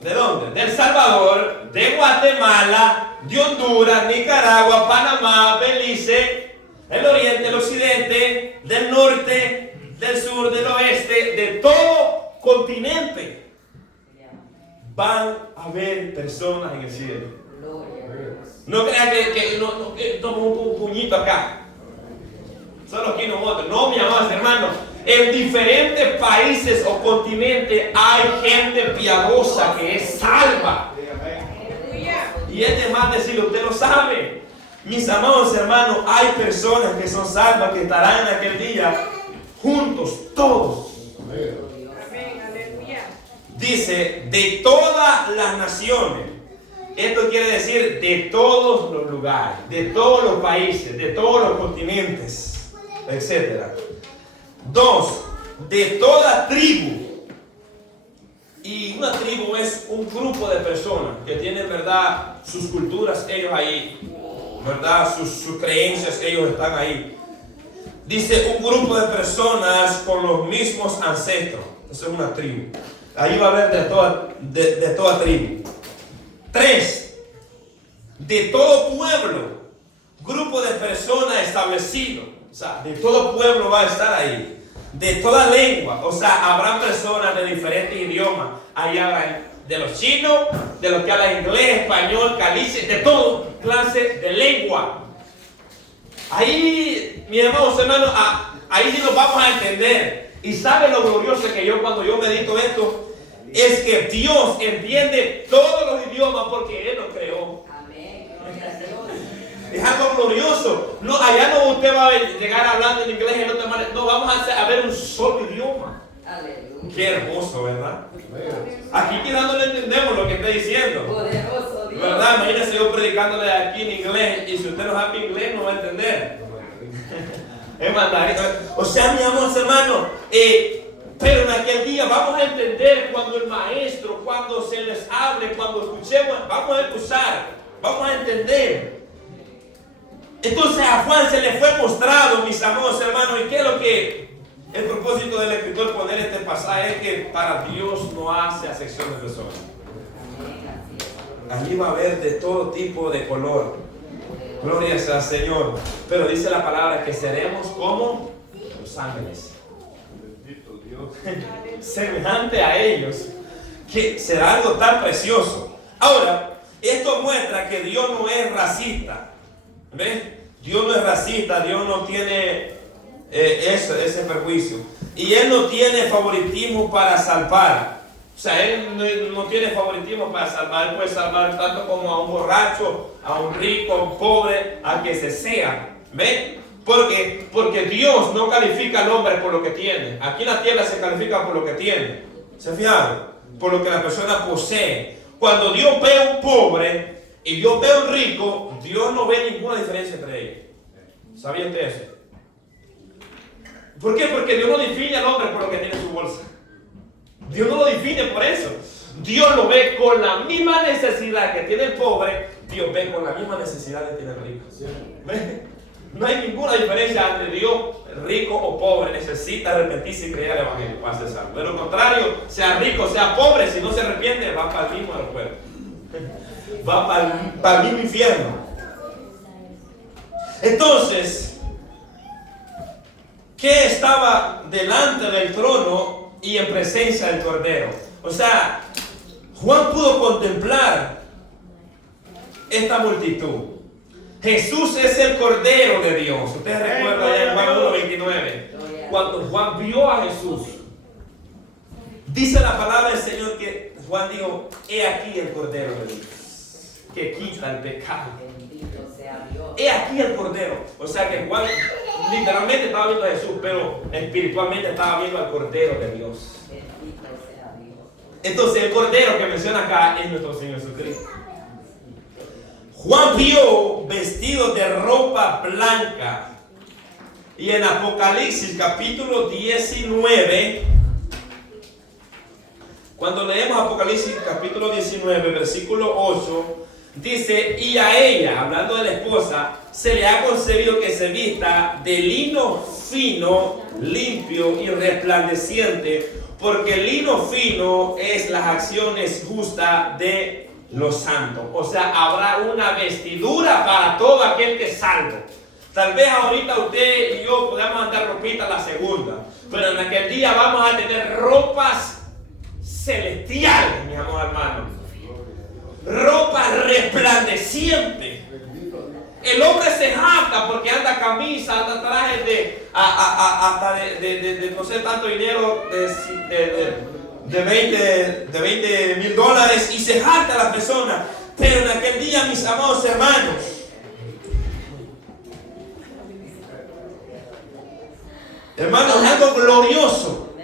¿De dónde? De El Salvador, de Guatemala, de Honduras, Nicaragua, Panamá, Belice, el oriente, el occidente, del norte, del sur, del oeste, de todo continente. Van a haber personas en el cielo. No crean que tomamos un puñito acá. Solo aquí nosotros. No, mi amados hermanos. En diferentes países o continentes hay gente piadosa que es salva. Y es de más decirlo, usted lo sabe. Mis amados hermanos, hay personas que son salvas, que estarán en aquel día juntos, todos. Dice, de todas las naciones. Esto quiere decir de todos los lugares, de todos los países, de todos los continentes, etc. 2, de toda tribu. Y una tribu es un grupo de personas que tienen, ¿verdad?, sus culturas, ellos ahí, ¿verdad?, sus creencias, ellos están ahí. Dice un grupo de personas con los mismos ancestros. Eso es una tribu. Ahí va a haber de toda tribu. 3, de todo pueblo, grupo de personas establecido. O sea, de todo pueblo va a estar ahí. De toda lengua, o sea, habrá personas de diferentes idiomas. Ahí habrá de los chinos, de los que hablan inglés, español, calice, de todo clase de lengua. Ahí, mis hermanos, ahí sí nos vamos a entender. Y sabe lo glorioso que yo, cuando yo medito esto, es que Dios entiende todos los idiomas porque Él los creó. Es algo glorioso. No, allá no usted va a llegar hablando en inglés y en otra manera. No, vamos a ver un solo idioma. Aleluya. Qué hermoso, ¿verdad? Aquí quizás no le entendemos lo que está diciendo. Poderoso Dios. ¿Verdad? Imagínese yo predicándole aquí en inglés y si usted no sabe inglés no va a entender. Es mandarín. O sea, mi amor, hermano, pero en aquel día vamos a entender cuando el maestro, cuando se les hable, cuando escuchemos, vamos a escuchar, vamos a entender. Entonces a Juan se le fue mostrado, mis amados hermanos, y qué es lo que el propósito del escritor poner este pasaje es que para Dios no hace acepción de personas. Allí va a haber de todo tipo de color. Gloria sea al Señor. Pero dice la palabra que seremos como los ángeles. Bendito Dios. Semejante a ellos. Que será algo tan precioso. Ahora, esto muestra que Dios no es racista. ¿Ven? Dios no es racista, Dios no tiene ese perjuicio. Y Él no tiene favoritismo para salvar. O sea, Él no tiene favoritismo para salvar. Él puede salvar tanto como a un borracho, a un rico, a un pobre, a que se sea. ¿Ven? Porque Dios no califica al hombre por lo que tiene. Aquí en la tierra se califica por lo que tiene. ¿Se fijaron? Por lo que la persona posee. Cuando Dios ve a un pobre y Dios ve a un rico, Dios no ve ninguna diferencia entre ellos. ¿Sabía usted eso? ¿Por qué? Porque Dios no define al hombre por lo que tiene en su bolsa. Dios no lo define por eso. Dios lo ve con la misma necesidad que tiene el pobre, Dios ve con la misma necesidad que tiene el rico. ¿Ve? No hay ninguna diferencia entre Dios, rico o pobre. Necesita arrepentirse y creer al Evangelio para ser salvo. De lo contrario, sea rico, sea pobre, si no se arrepiente, va para el mismo aeropuerto. Va para el mismo infierno. Entonces, ¿qué estaba delante del trono y en presencia del Cordero? O sea, Juan pudo contemplar esta multitud. Jesús es el Cordero de Dios. Ustedes recuerdan allá en Juan 1:29, cuando Juan vio a Jesús, dice la palabra del Señor que Juan dijo: he aquí el Cordero de Dios, que quita el pecado. He aquí el Cordero. O sea que Juan literalmente estaba viendo a Jesús, pero espiritualmente estaba viendo al Cordero de Dios. Entonces el Cordero que menciona acá es nuestro Señor Jesucristo. Juan vio vestido de ropa blanca. Y en Apocalipsis capítulo 19, cuando leemos Apocalipsis capítulo 19, versículo 8, dice: y a ella, hablando de la esposa, se le ha concebido que se vista de lino fino, limpio y resplandeciente, porque el lino fino es las acciones justas de los santos. O sea, habrá una vestidura para todo aquel que es salvo. Tal vez ahorita usted y yo podamos andar ropita la segunda, pero en aquel día vamos a tener ropas celestiales, mi amor hermano. Ropa resplandeciente. El hombre se jacta porque anda camisa, anda trajes de no sé tanto dinero, de 20 mil dólares, y se jacta la persona. Pero en aquel día, mis amados hermanos, hermanos, algo glorioso.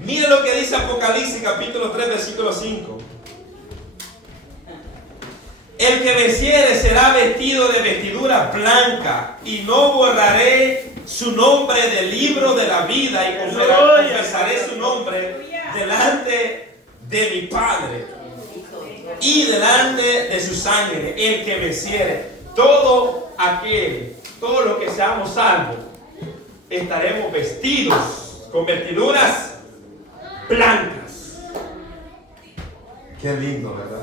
Mire lo que dice Apocalipsis capítulo 3 versículo 5. El que venciere será vestido de vestidura blanca, y no borraré su nombre del libro de la vida, y confesaré su nombre delante de mi Padre y delante de sus ángeles. El que venciere, todo lo que seamos salvos, estaremos vestidos con vestiduras blancas. Qué lindo, ¿verdad?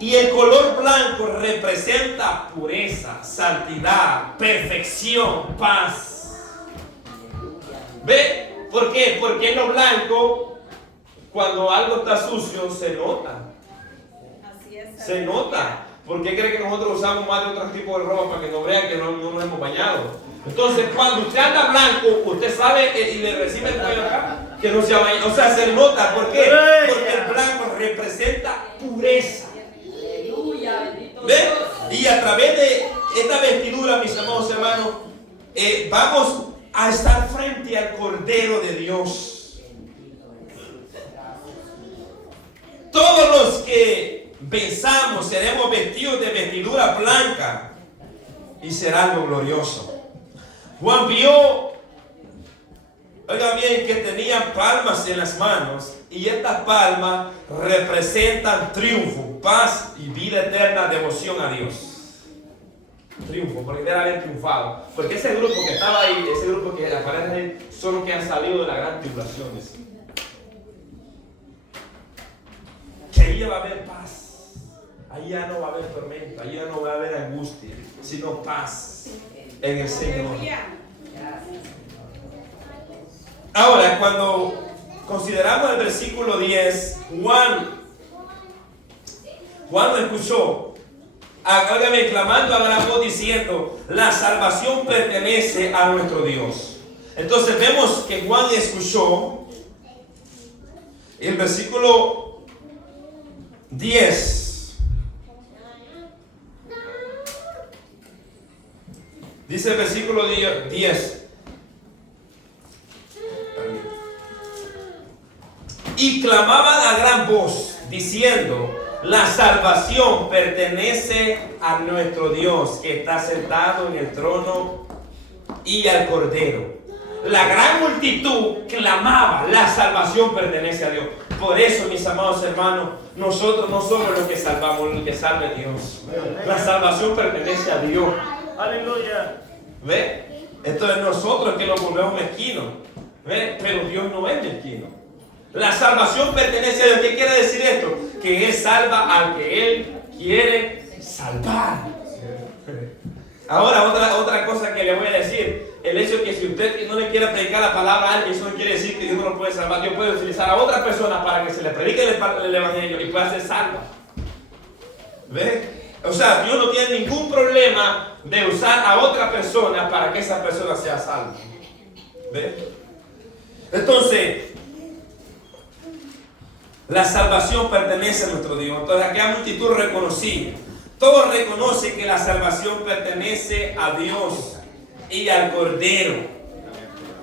Y el color blanco representa pureza, santidad, perfección, paz. ¿Ve? ¿Por qué? Porque en lo blanco, cuando algo está sucio, se nota. Se nota. ¿Por qué cree que nosotros usamos más de otro tipo de ropa para que no vean que no nos hemos bañado? Entonces, cuando usted anda blanco, usted sabe y le recibe el cuello acá, que no se ha bañado. O sea, se nota. ¿Por qué? Porque el blanco representa pureza. ¿Ve? Y a través de esta vestidura, mis amados hermanos, vamos a estar frente al Cordero de Dios. Todos los que venzamos seremos vestidos de vestidura blanca, y será algo glorioso. Juan vio, oiga bien, que tenían palmas en las manos, y estas palmas representan triunfo, paz y vida eterna, devoción a Dios. Triunfo, porque debe haber triunfado. Porque ese grupo que estaba ahí, ese grupo que aparece ahí, son los que han salido de la gran tribulación. Que ahí va a haber paz. Ahí ya no va a haber tormenta, ahí ya no va a haber angustia, sino paz en el Señor. Ahora, cuando consideramos el versículo 10, Juan lo escuchó, óigame, clamando a gran voz diciendo: la salvación pertenece a nuestro Dios. Entonces vemos que Juan escuchó. El versículo 10 dice, el versículo 10: y clamaban a gran voz diciendo: la salvación pertenece a nuestro Dios, que está sentado en el trono, y al Cordero. La gran multitud clamaba: la salvación pertenece a Dios. Por eso, mis amados hermanos, nosotros no somos los que salvamos, los que salva Dios. La salvación pertenece a Dios. Aleluya. ¿Ve? Entonces nosotros que nos volvemos mezquinos. ¿Ve? Pero Dios no es mezquino. La salvación pertenece a Dios. ¿Qué quiere decir esto? Que Él salva al que Él quiere salvar. Ahora, otra cosa que le voy a decir. El hecho de que si usted no le quiere predicar la palabra a alguien, eso no quiere decir que Dios no lo puede salvar. Dios puede utilizar a otras personas para que se le predique el evangelio y pueda ser salva. ¿Ve? O sea, Dios no tiene ningún problema de usar a otra persona para que esa persona sea salva. ¿Ve? Entonces, la salvación pertenece a nuestro Dios. Entonces, aquella multitud reconocía. Todos reconocen que la salvación pertenece a Dios y al Cordero.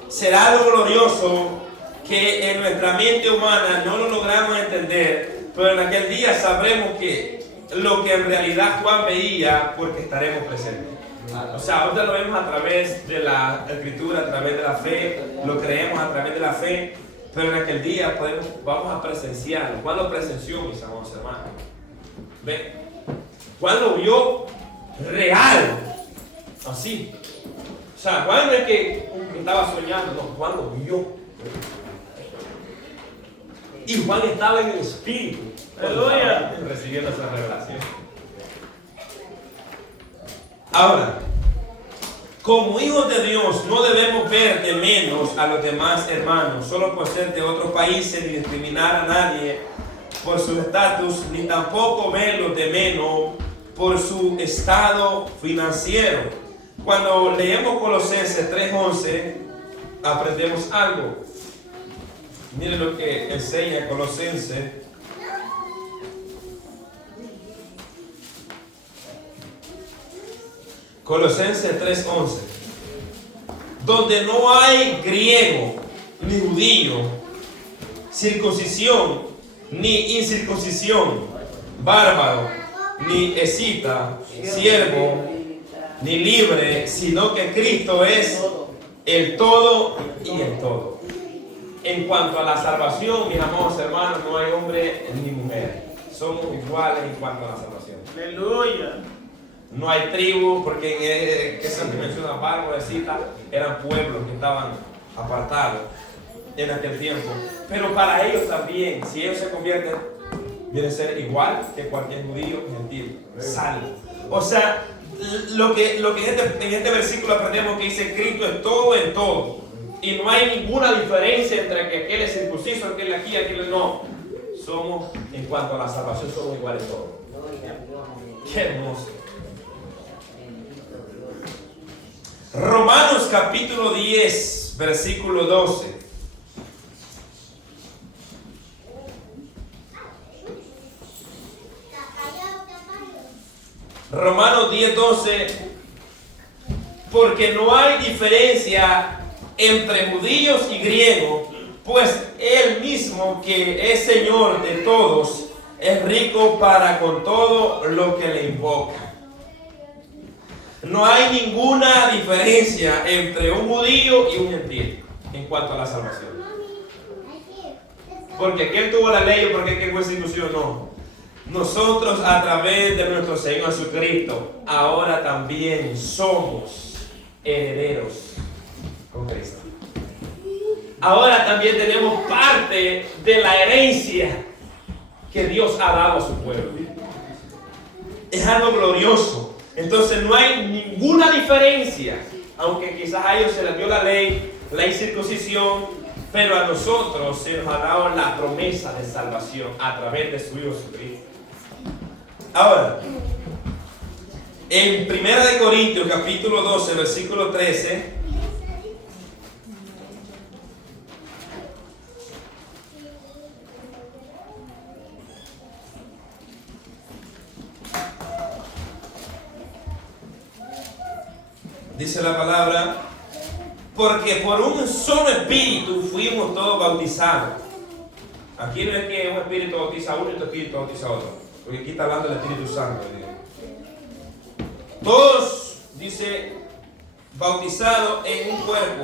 Será algo glorioso que en nuestra mente humana no lo logramos entender, pero en aquel día sabremos que lo que en realidad Juan veía, porque estaremos presentes. O sea, ahorita lo vemos a través de la Escritura, a través de la fe, lo creemos a través de la fe, pero en aquel día vamos a presenciarlo. Juan lo presenció, mis amados hermanos. ¿Ven? Juan lo vio real, así. O sea, Juan no es que estaba soñando, no, Juan lo vio. Y Juan estaba en el Espíritu, recibiendo esa revelación. Ahora, como hijos de Dios, no debemos ver de menos a los demás hermanos, solo por ser de otros países, ni discriminar a nadie por su estatus, ni tampoco verlos de menos por su estado financiero. Cuando leemos Colosenses 3:11, aprendemos algo. Miren lo que enseña Colosenses. Colosenses 3:11. Donde no hay griego ni judío, circuncisión ni incircuncisión, bárbaro ni escita, siervo ni libre, sino que Cristo es el todo y el todo. En cuanto a la salvación, mis amados hermanos, no hay hombre ni mujer. Somos iguales en cuanto a la salvación. Aleluya. No hay tribu, porque en esa dimensión bárbaro, escita, eran pueblos que estaban apartados en aquel tiempo. Pero para ellos también, si ellos se convierten, viene a ser igual que cualquier judío gentil, salvo. O sea, lo que en este versículo aprendemos que dice Cristo es todo en todo. Y no hay ninguna diferencia entre que aquel es circunciso, aquel aquí, aquel no. Somos, en cuanto a la salvación, somos iguales todos. Qué hermoso. Romanos capítulo 10, versículo 12. Romanos 10:12, porque no hay diferencia entre judíos y griegos, pues Él mismo que es Señor de todos, es rico para con todo lo que le invoca. No hay ninguna diferencia entre un judío y un gentil en cuanto a la salvación. Porque aquel tuvo la ley o porque aquel fue institución, no. Nosotros a través de nuestro Señor Jesucristo ahora también somos herederos con Cristo. Ahora también tenemos parte de la herencia que Dios ha dado a su pueblo. Es algo glorioso. Entonces no hay ninguna diferencia, aunque quizás a ellos se les dio la ley, la incircuncisión, pero a nosotros se nos ha dado la promesa de salvación a través de su Hijo Jesucristo. Ahora, en 1 Corintios capítulo 12, versículo 13, dice la palabra, porque por un solo espíritu fuimos todos bautizados. Aquí no es que un espíritu bautiza a uno y otro espíritu bautiza a otro, porque aquí está hablando del Espíritu Santo. Todos, dice, bautizados en un cuerpo,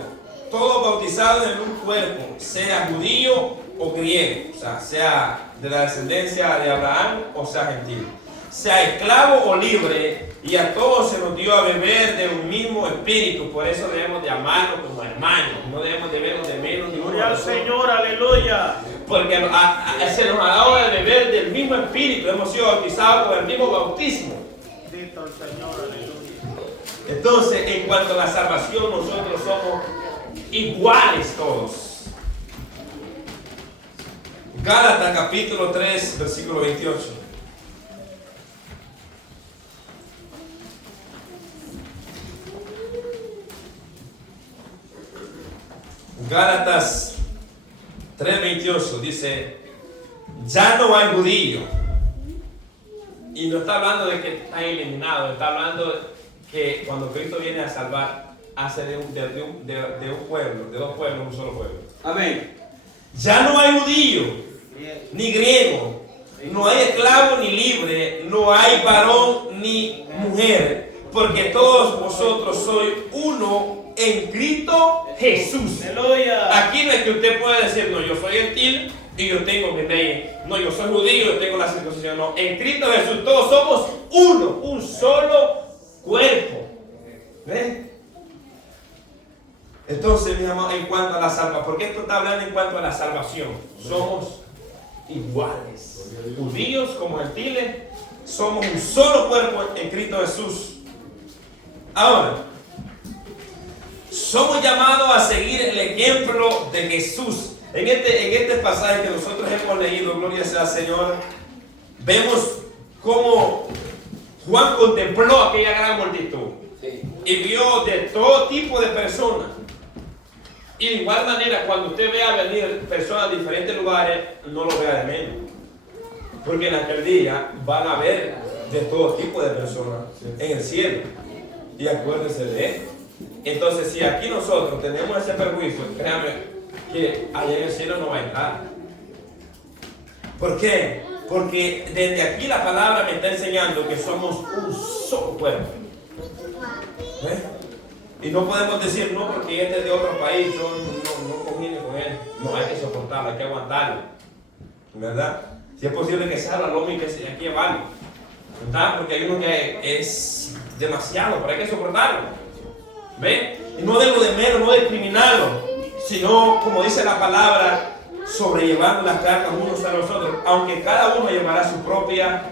todos bautizados en un cuerpo, sea judío o griego, o sea de la descendencia de Abraham o sea gentil, sea esclavo o libre, y a todos se nos dio a beber de un mismo espíritu. Por eso debemos de amarnos como hermanos, no debemos de vernos de menos ni uno. Gloria al Señor, aleluya. Porque se nos ha dado de beber del mismo espíritu, hemos sido bautizados con el mismo bautismo. Bendito el Señor, aleluya. Entonces, en cuanto a la salvación, nosotros somos iguales todos. Gálatas capítulo 3, versículo 28. Gálatas 3:28 dice, ya no hay judío. Y no está hablando de que están eliminados, está hablando de que cuando Cristo viene a salvar, hace de un pueblo, de dos pueblos, un solo pueblo. Amén. Ya no hay judío, ni griego, no hay esclavo ni libre, no hay varón ni mujer, porque todos vosotros sois uno en Cristo Jesús. Aleluya. Aquí no es que usted pueda decir, no, yo soy gentil y yo tengo mi ley. No, yo soy judío y yo tengo la circuncisión. No, en Cristo Jesús todos somos uno, un solo cuerpo. ¿Ven? Entonces, mi amor, en cuanto a la salvación, porque esto está hablando en cuanto a la salvación, somos iguales. Judíos como gentiles, somos un solo cuerpo en Cristo Jesús. Ahora, somos llamados a seguir el ejemplo de Jesús. En este pasaje que nosotros hemos leído, gloria sea al Señor, vemos cómo Juan contempló aquella gran multitud y vio de todo tipo de personas. Y de igual manera, cuando usted vea venir personas de diferentes lugares, no lo vea de menos. Porque en aquel día van a haber de todo tipo de personas en el cielo. Y acuérdense de esto. Entonces, si aquí nosotros tenemos ese perjuicio, créanme que allá en el cielo no va a entrar. ¿Por qué? Porque desde aquí la palabra me está enseñando que somos un solo pueblo. Y no podemos decir, no, porque este es de otro país, yo no congene con él. No, hay que soportarlo, hay que aguantarlo. ¿Verdad? Si es posible que sea la loma y que aquí es válido. ¿Verdad? Porque hay uno que es demasiado, pero hay que soportarlo. ¿Ven? Y no de lo de menos, no discriminarlo, sino, como dice la palabra, sobrellevando las cargas unos a los otros, aunque cada uno llevará su propia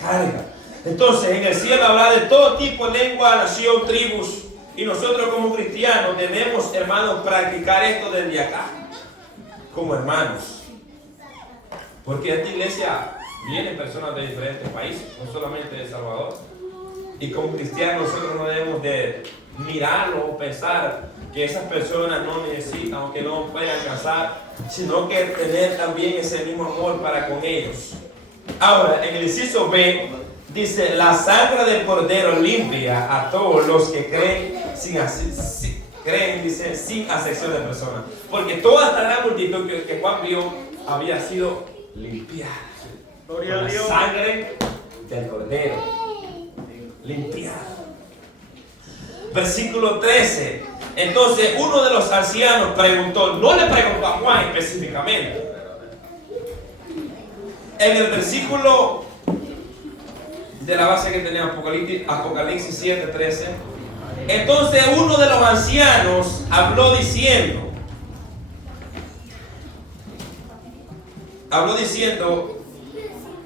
carga. Entonces, en el cielo habrá de todo tipo, lengua, nación, tribus. Y nosotros como cristianos debemos, hermanos, practicar esto desde acá, como hermanos. Porque a esta iglesia vienen personas de diferentes países, no solamente de El Salvador. Y como cristianos nosotros no debemos de mirarlo o pensar que esas personas no necesitan o que no pueden alcanzar, sino que tener también ese mismo amor para con ellos. Ahora, en el inciso B, dice, la sangre del Cordero limpia a todos los que creen sin acepción de personas. Porque toda esta gran multitud que Juan vio había sido limpiada por la sangre del Cordero. Limpiada. Versículo 13. Entonces uno de los ancianos preguntó, no le preguntó a Juan específicamente. En el versículo de la base que tenía Apocalipsis 7:13, entonces uno de los ancianos habló diciendo,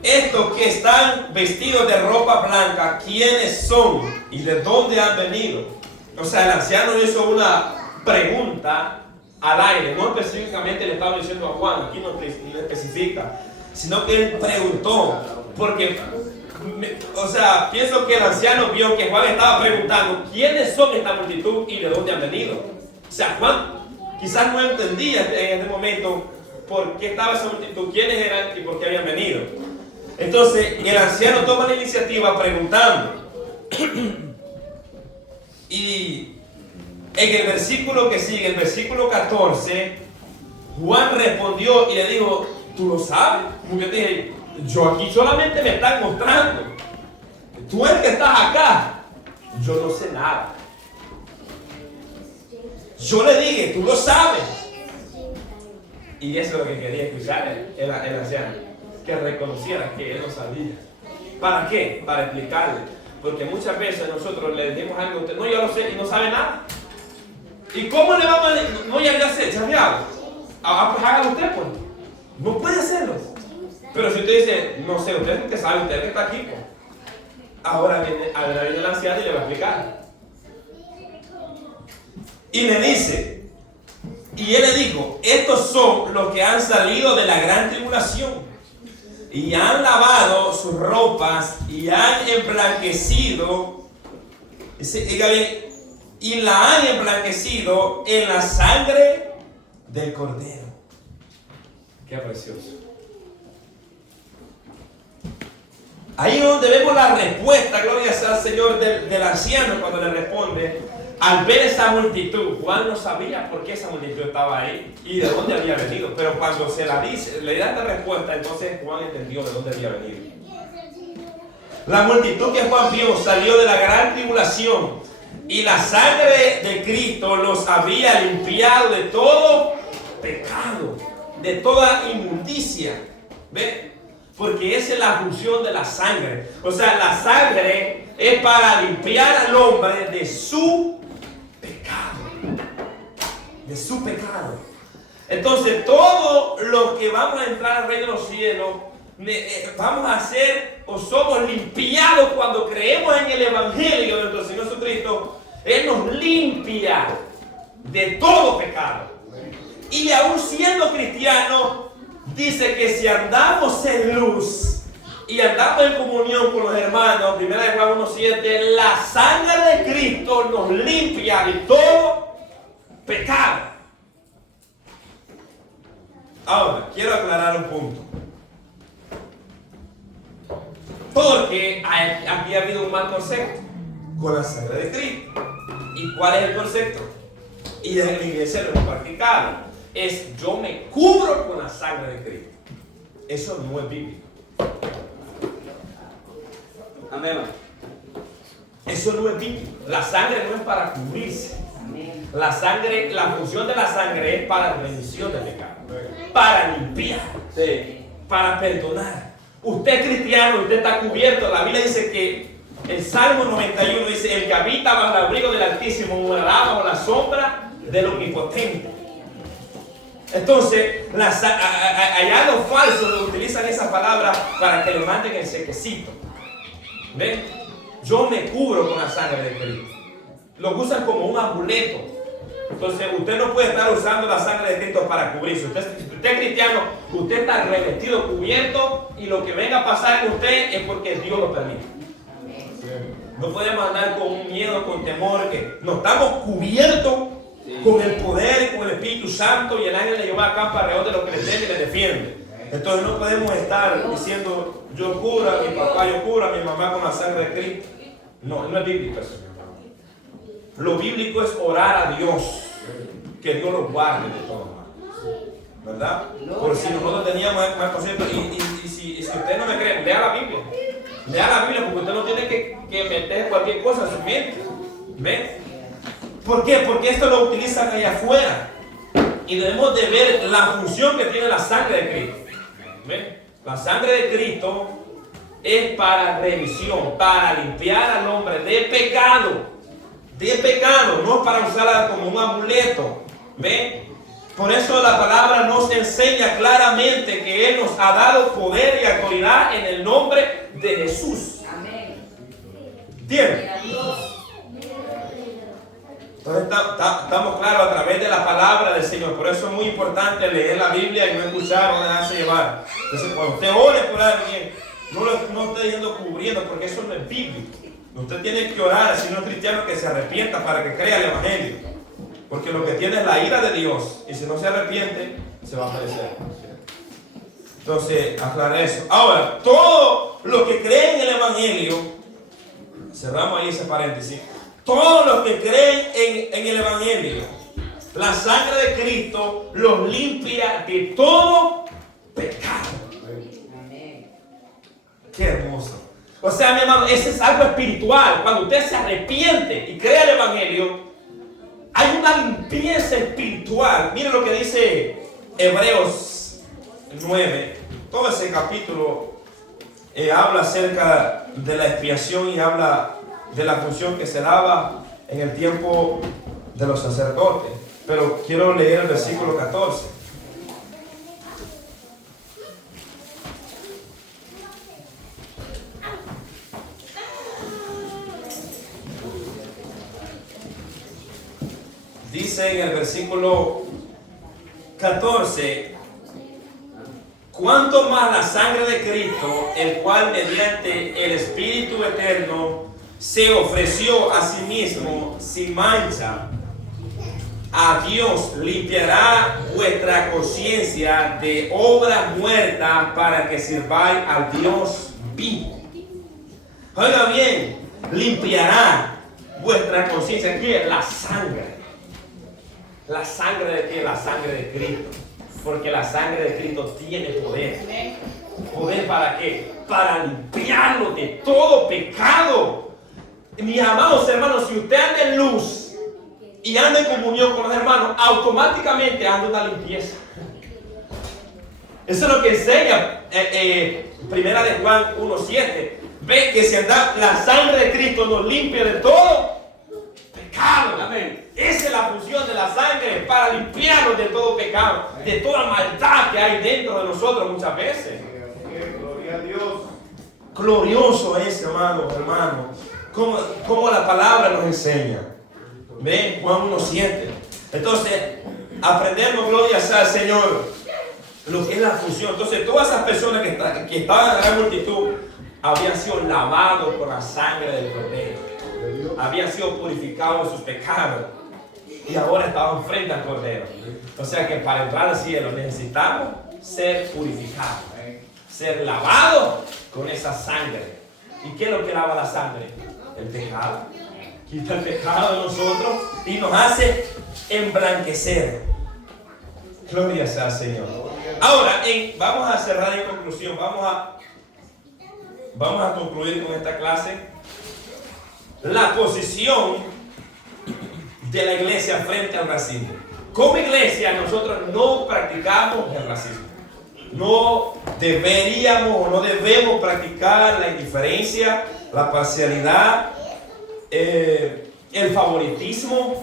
estos que están vestidos de ropa blanca, ¿quiénes son y de dónde han venido? O sea, el anciano hizo una pregunta al aire, no específicamente le estaba diciendo a Juan, aquí no especifica, sino que él preguntó, porque, o sea, pienso que el anciano vio que Juan estaba preguntando quiénes son esta multitud y de dónde han venido. O sea, Juan quizás no entendía en este momento por qué estaba esa multitud, quiénes eran y por qué habían venido. Entonces el anciano toma la iniciativa preguntando. Y en el versículo que sigue, el versículo 14, Juan respondió y le dijo, ¿tú lo sabes? Como yo te dije, yo aquí solamente me están mostrando. Tú el que estás acá, yo no sé nada. Yo le dije, tú lo sabes. Y eso es lo que quería escuchar el anciano, que reconociera que él no sabía. ¿Para qué? Para explicarle. Porque muchas veces nosotros le decimos algo a usted, no, yo lo sé, y no sabe nada. ¿Y cómo le vamos a decir? No, ya sé, chaveado. Pues hágalo usted, pues. No puede hacerlo. Pero si usted dice, no sé, usted es el que sabe, usted es el que está aquí, pues. Ahora viene el anciano y le va a explicar. Y le dice, y él le dijo, estos son los que han salido de la gran tribulación y han lavado sus ropas y han emblanquecido, y la han emblanquecido en la sangre del Cordero. Qué precioso. Ahí es donde vemos la respuesta, gloria sea al Señor, del anciano cuando le responde. Al ver esa multitud, Juan no sabía por qué esa multitud estaba ahí y de dónde había venido. Pero cuando se la dice, le da esta respuesta, entonces Juan entendió de dónde había venido. La multitud que Juan vio salió de la gran tribulación y la sangre de Cristo los había limpiado de todo pecado, de toda inmundicia. ¿Ve? Porque esa es la función de la sangre. O sea, la sangre es para limpiar al hombre de su pecado. Entonces, todos los que vamos a entrar al reino de los cielos, vamos a ser o somos limpiados cuando creemos en el Evangelio de nuestro Señor Jesucristo. Él nos limpia de todo pecado. Y aún siendo cristianos, dice que si andamos en luz y y andamos en comunión con los hermanos, 1 Juan 1:7, la sangre de Cristo nos limpia de todo pecado. Ahora, quiero aclarar un punto. Porque aquí ha habido un mal concepto con la sangre de Cristo. ¿Y cuál es el concepto? Y en la iglesia lo hemos practicado. Es yo me cubro con la sangre de Cristo. Eso no es bíblico. Amén. Eso no es bíblico. La sangre no es para cubrirse. La sangre, la función de la sangre es para remisión de pecado, para limpiar, para perdonar. Usted es cristiano, usted está cubierto. La Biblia dice que el Salmo 91 dice: el que habita bajo el abrigo del Altísimo morará bajo la sombra del Omnipotente. Entonces, allá los falsos utilizan esa palabra para que le manden el sequecito. ¿Ven? Yo me cubro con la sangre de Cristo. Lo usan como un amuleto. Entonces, usted no puede estar usando la sangre de Cristo para cubrirse. Usted es cristiano, usted está revestido, cubierto, y lo que venga a pasar con usted es porque Dios lo permite. No podemos andar con miedo, con temor, que no estamos cubiertos con el poder, con el Espíritu Santo, y el ángel le lleva a campo alrededor de lo que le tiene y le defiende. Entonces no podemos estar diciendo: yo cubro a mi papá, yo cubro a mi mamá con la sangre de Cristo. No, no es bíblico eso. Lo bíblico es orar a Dios, que Dios los guarde de todo mal, ¿verdad? Por si nosotros teníamos más concepto, y si usted no me cree, lea la Biblia. Lea la Biblia, porque usted no tiene que meter cualquier cosa en su mente. ¿Ven? ¿Por qué? Porque esto lo utilizan allá afuera. Y debemos de ver la función que tiene la sangre de Cristo. ¿Ven? La sangre de Cristo es para remisión, para limpiar al hombre de pecado. De pecado, no para usarla como un amuleto. ¿Ven? Por eso la palabra nos enseña claramente que Él nos ha dado poder y autoridad en el nombre de Jesús. Amén. ¿Entienden? Entonces estamos claros a través de la palabra del Señor. Por eso es muy importante leer la Biblia y no escuchar, no dejarse llevar. Entonces cuando usted ore por alguien, no esté diciendo cubriendo, porque eso no es bíblico. Usted tiene que orar, si no es cristiano, que se arrepienta para que crea el Evangelio. Porque lo que tiene es la ira de Dios. Y si no se arrepiente, se va a perecer. Entonces, aclara eso. Ahora, todo lo que creen en el Evangelio, cerramos ahí ese paréntesis. Todos los que creen en el Evangelio, la sangre de Cristo los limpia de todo pecado. Qué hermoso. O sea, mi hermano, ese es algo espiritual. Cuando usted se arrepiente y cree el Evangelio, hay una limpieza espiritual. Miren lo que dice Hebreos 9. Todo ese capítulo habla acerca de la expiación y habla de la función que se daba en el tiempo de los sacerdotes. Pero quiero leer el versículo 14. Dice en el versículo 14: cuánto más la sangre de Cristo, el cual mediante el Espíritu Eterno se ofreció a sí mismo sin mancha a Dios, limpiará vuestra conciencia de obras muertas para que sirváis al Dios vivo. Oiga bien, limpiará vuestra conciencia. ¿Qué es? La sangre. ¿La sangre de qué? La sangre de Cristo. Porque la sangre de Cristo tiene poder. ¿Poder para qué? Para limpiarlo de todo pecado. Mis amados hermanos, si usted anda en luz y anda en comunión con los hermanos, automáticamente anda una limpieza. Eso es lo que enseña Primera de Juan 1:7. Ve que si anda, la sangre de Cristo nos limpia de todo pecado. Amén. Esa es la función de la sangre, para limpiarnos de todo pecado, de toda maldad que hay dentro de nosotros muchas veces. Gloria a Dios. Glorioso es, hermano. Como la palabra nos enseña. Ven, Juan 1:7. Entonces, aprendemos, gloria sea al Señor, lo que es la función. Entonces todas esas personas que estaban en la gran multitud habían sido lavados con la sangre del Cordero, habían sido purificados de sus pecados y ahora estaban frente al Cordero. O sea que para entrar al cielo necesitamos ser purificados, ser lavados con esa sangre. ¿Y qué es lo que lava la sangre? El pecado. Quita el pecado de nosotros y nos hace emblanquecer. Gloria sea al Señor. Ahora, vamos a cerrar en conclusión. Vamos a concluir con esta clase. La posición de la iglesia frente al racismo. Como iglesia, nosotros no practicamos el racismo. No deberíamos o no debemos practicar la indiferencia, la parcialidad, el favoritismo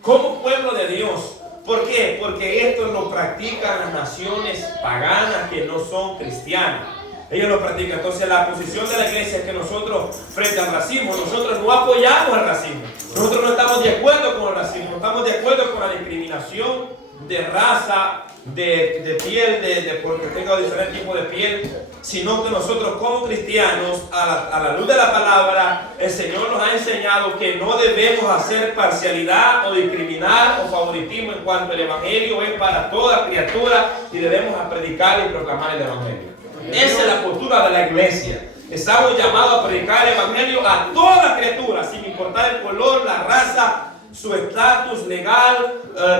como pueblo de Dios. ¿Por qué? Porque esto lo practican las naciones paganas que no son cristianas. Ellos lo practican. Entonces la posición de la iglesia es que nosotros, frente al racismo, nosotros no apoyamos el racismo. Nosotros no estamos de acuerdo con el racismo, no estamos de acuerdo con la discriminación de raza, de piel, porque tenga diferentes tipos de piel, sino que nosotros como cristianos, a la luz de la palabra, el Señor nos ha enseñado que no debemos hacer parcialidad o discriminar o favoritismo en cuanto el evangelio es para toda criatura y debemos predicar y proclamar el evangelio. Esa es la postura de la iglesia. Estamos llamados a predicar el evangelio a toda criatura, sin importar el color, la raza, su estatus legal,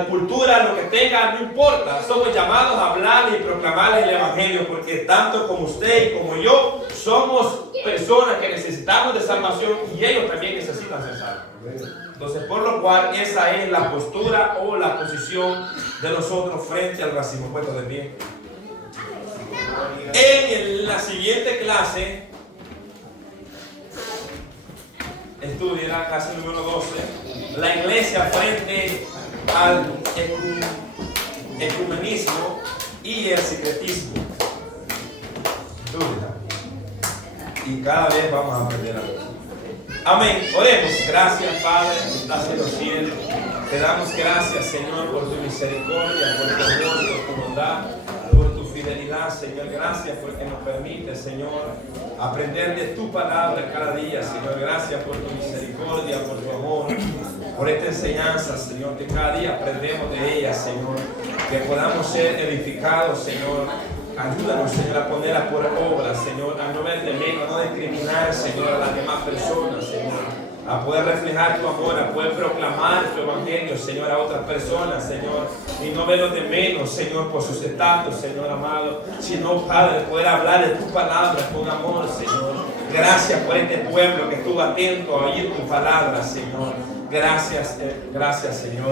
cultura, lo que tenga, no importa. Somos llamados a hablar y proclamar el evangelio, porque tanto como usted y como yo somos personas que necesitamos de salvación y ellos también necesitan ser salvos. Entonces, por lo cual, esa es la postura o la posición de nosotros frente al racismo. Puesto de pie. En la siguiente clase, estudia la clase número 12, la iglesia frente al ecumenismo y el secretismo. Estudia. Y cada vez vamos a aprender algo. Amén. Oremos. Gracias, Padre, que estás en los cielos. Te damos gracias, Señor, por tu misericordia, por tu amor, por tu bondad, por tu fidelidad, Señor. Gracias porque nos permite, Señor, aprender de tu palabra cada día, Señor. Gracias por tu misericordia, por tu amor, por esta enseñanza, Señor, que cada día aprendemos de ella, Señor. Que podamos ser edificados, Señor. Ayúdanos, Señor, a ponerla por obra, Señor, a no ver de menos, a no discriminar, Señor, a las demás personas, Señor. A poder reflejar tu amor, a poder proclamar tu evangelio, Señor, a otras personas, Señor. Y no verlos de menos, Señor, por sus estatus, Señor amado. Sino, Padre, poder hablar de tu palabra con amor, Señor. Gracias por este pueblo que estuvo atento a oír tu palabra, Señor. Gracias, Señor.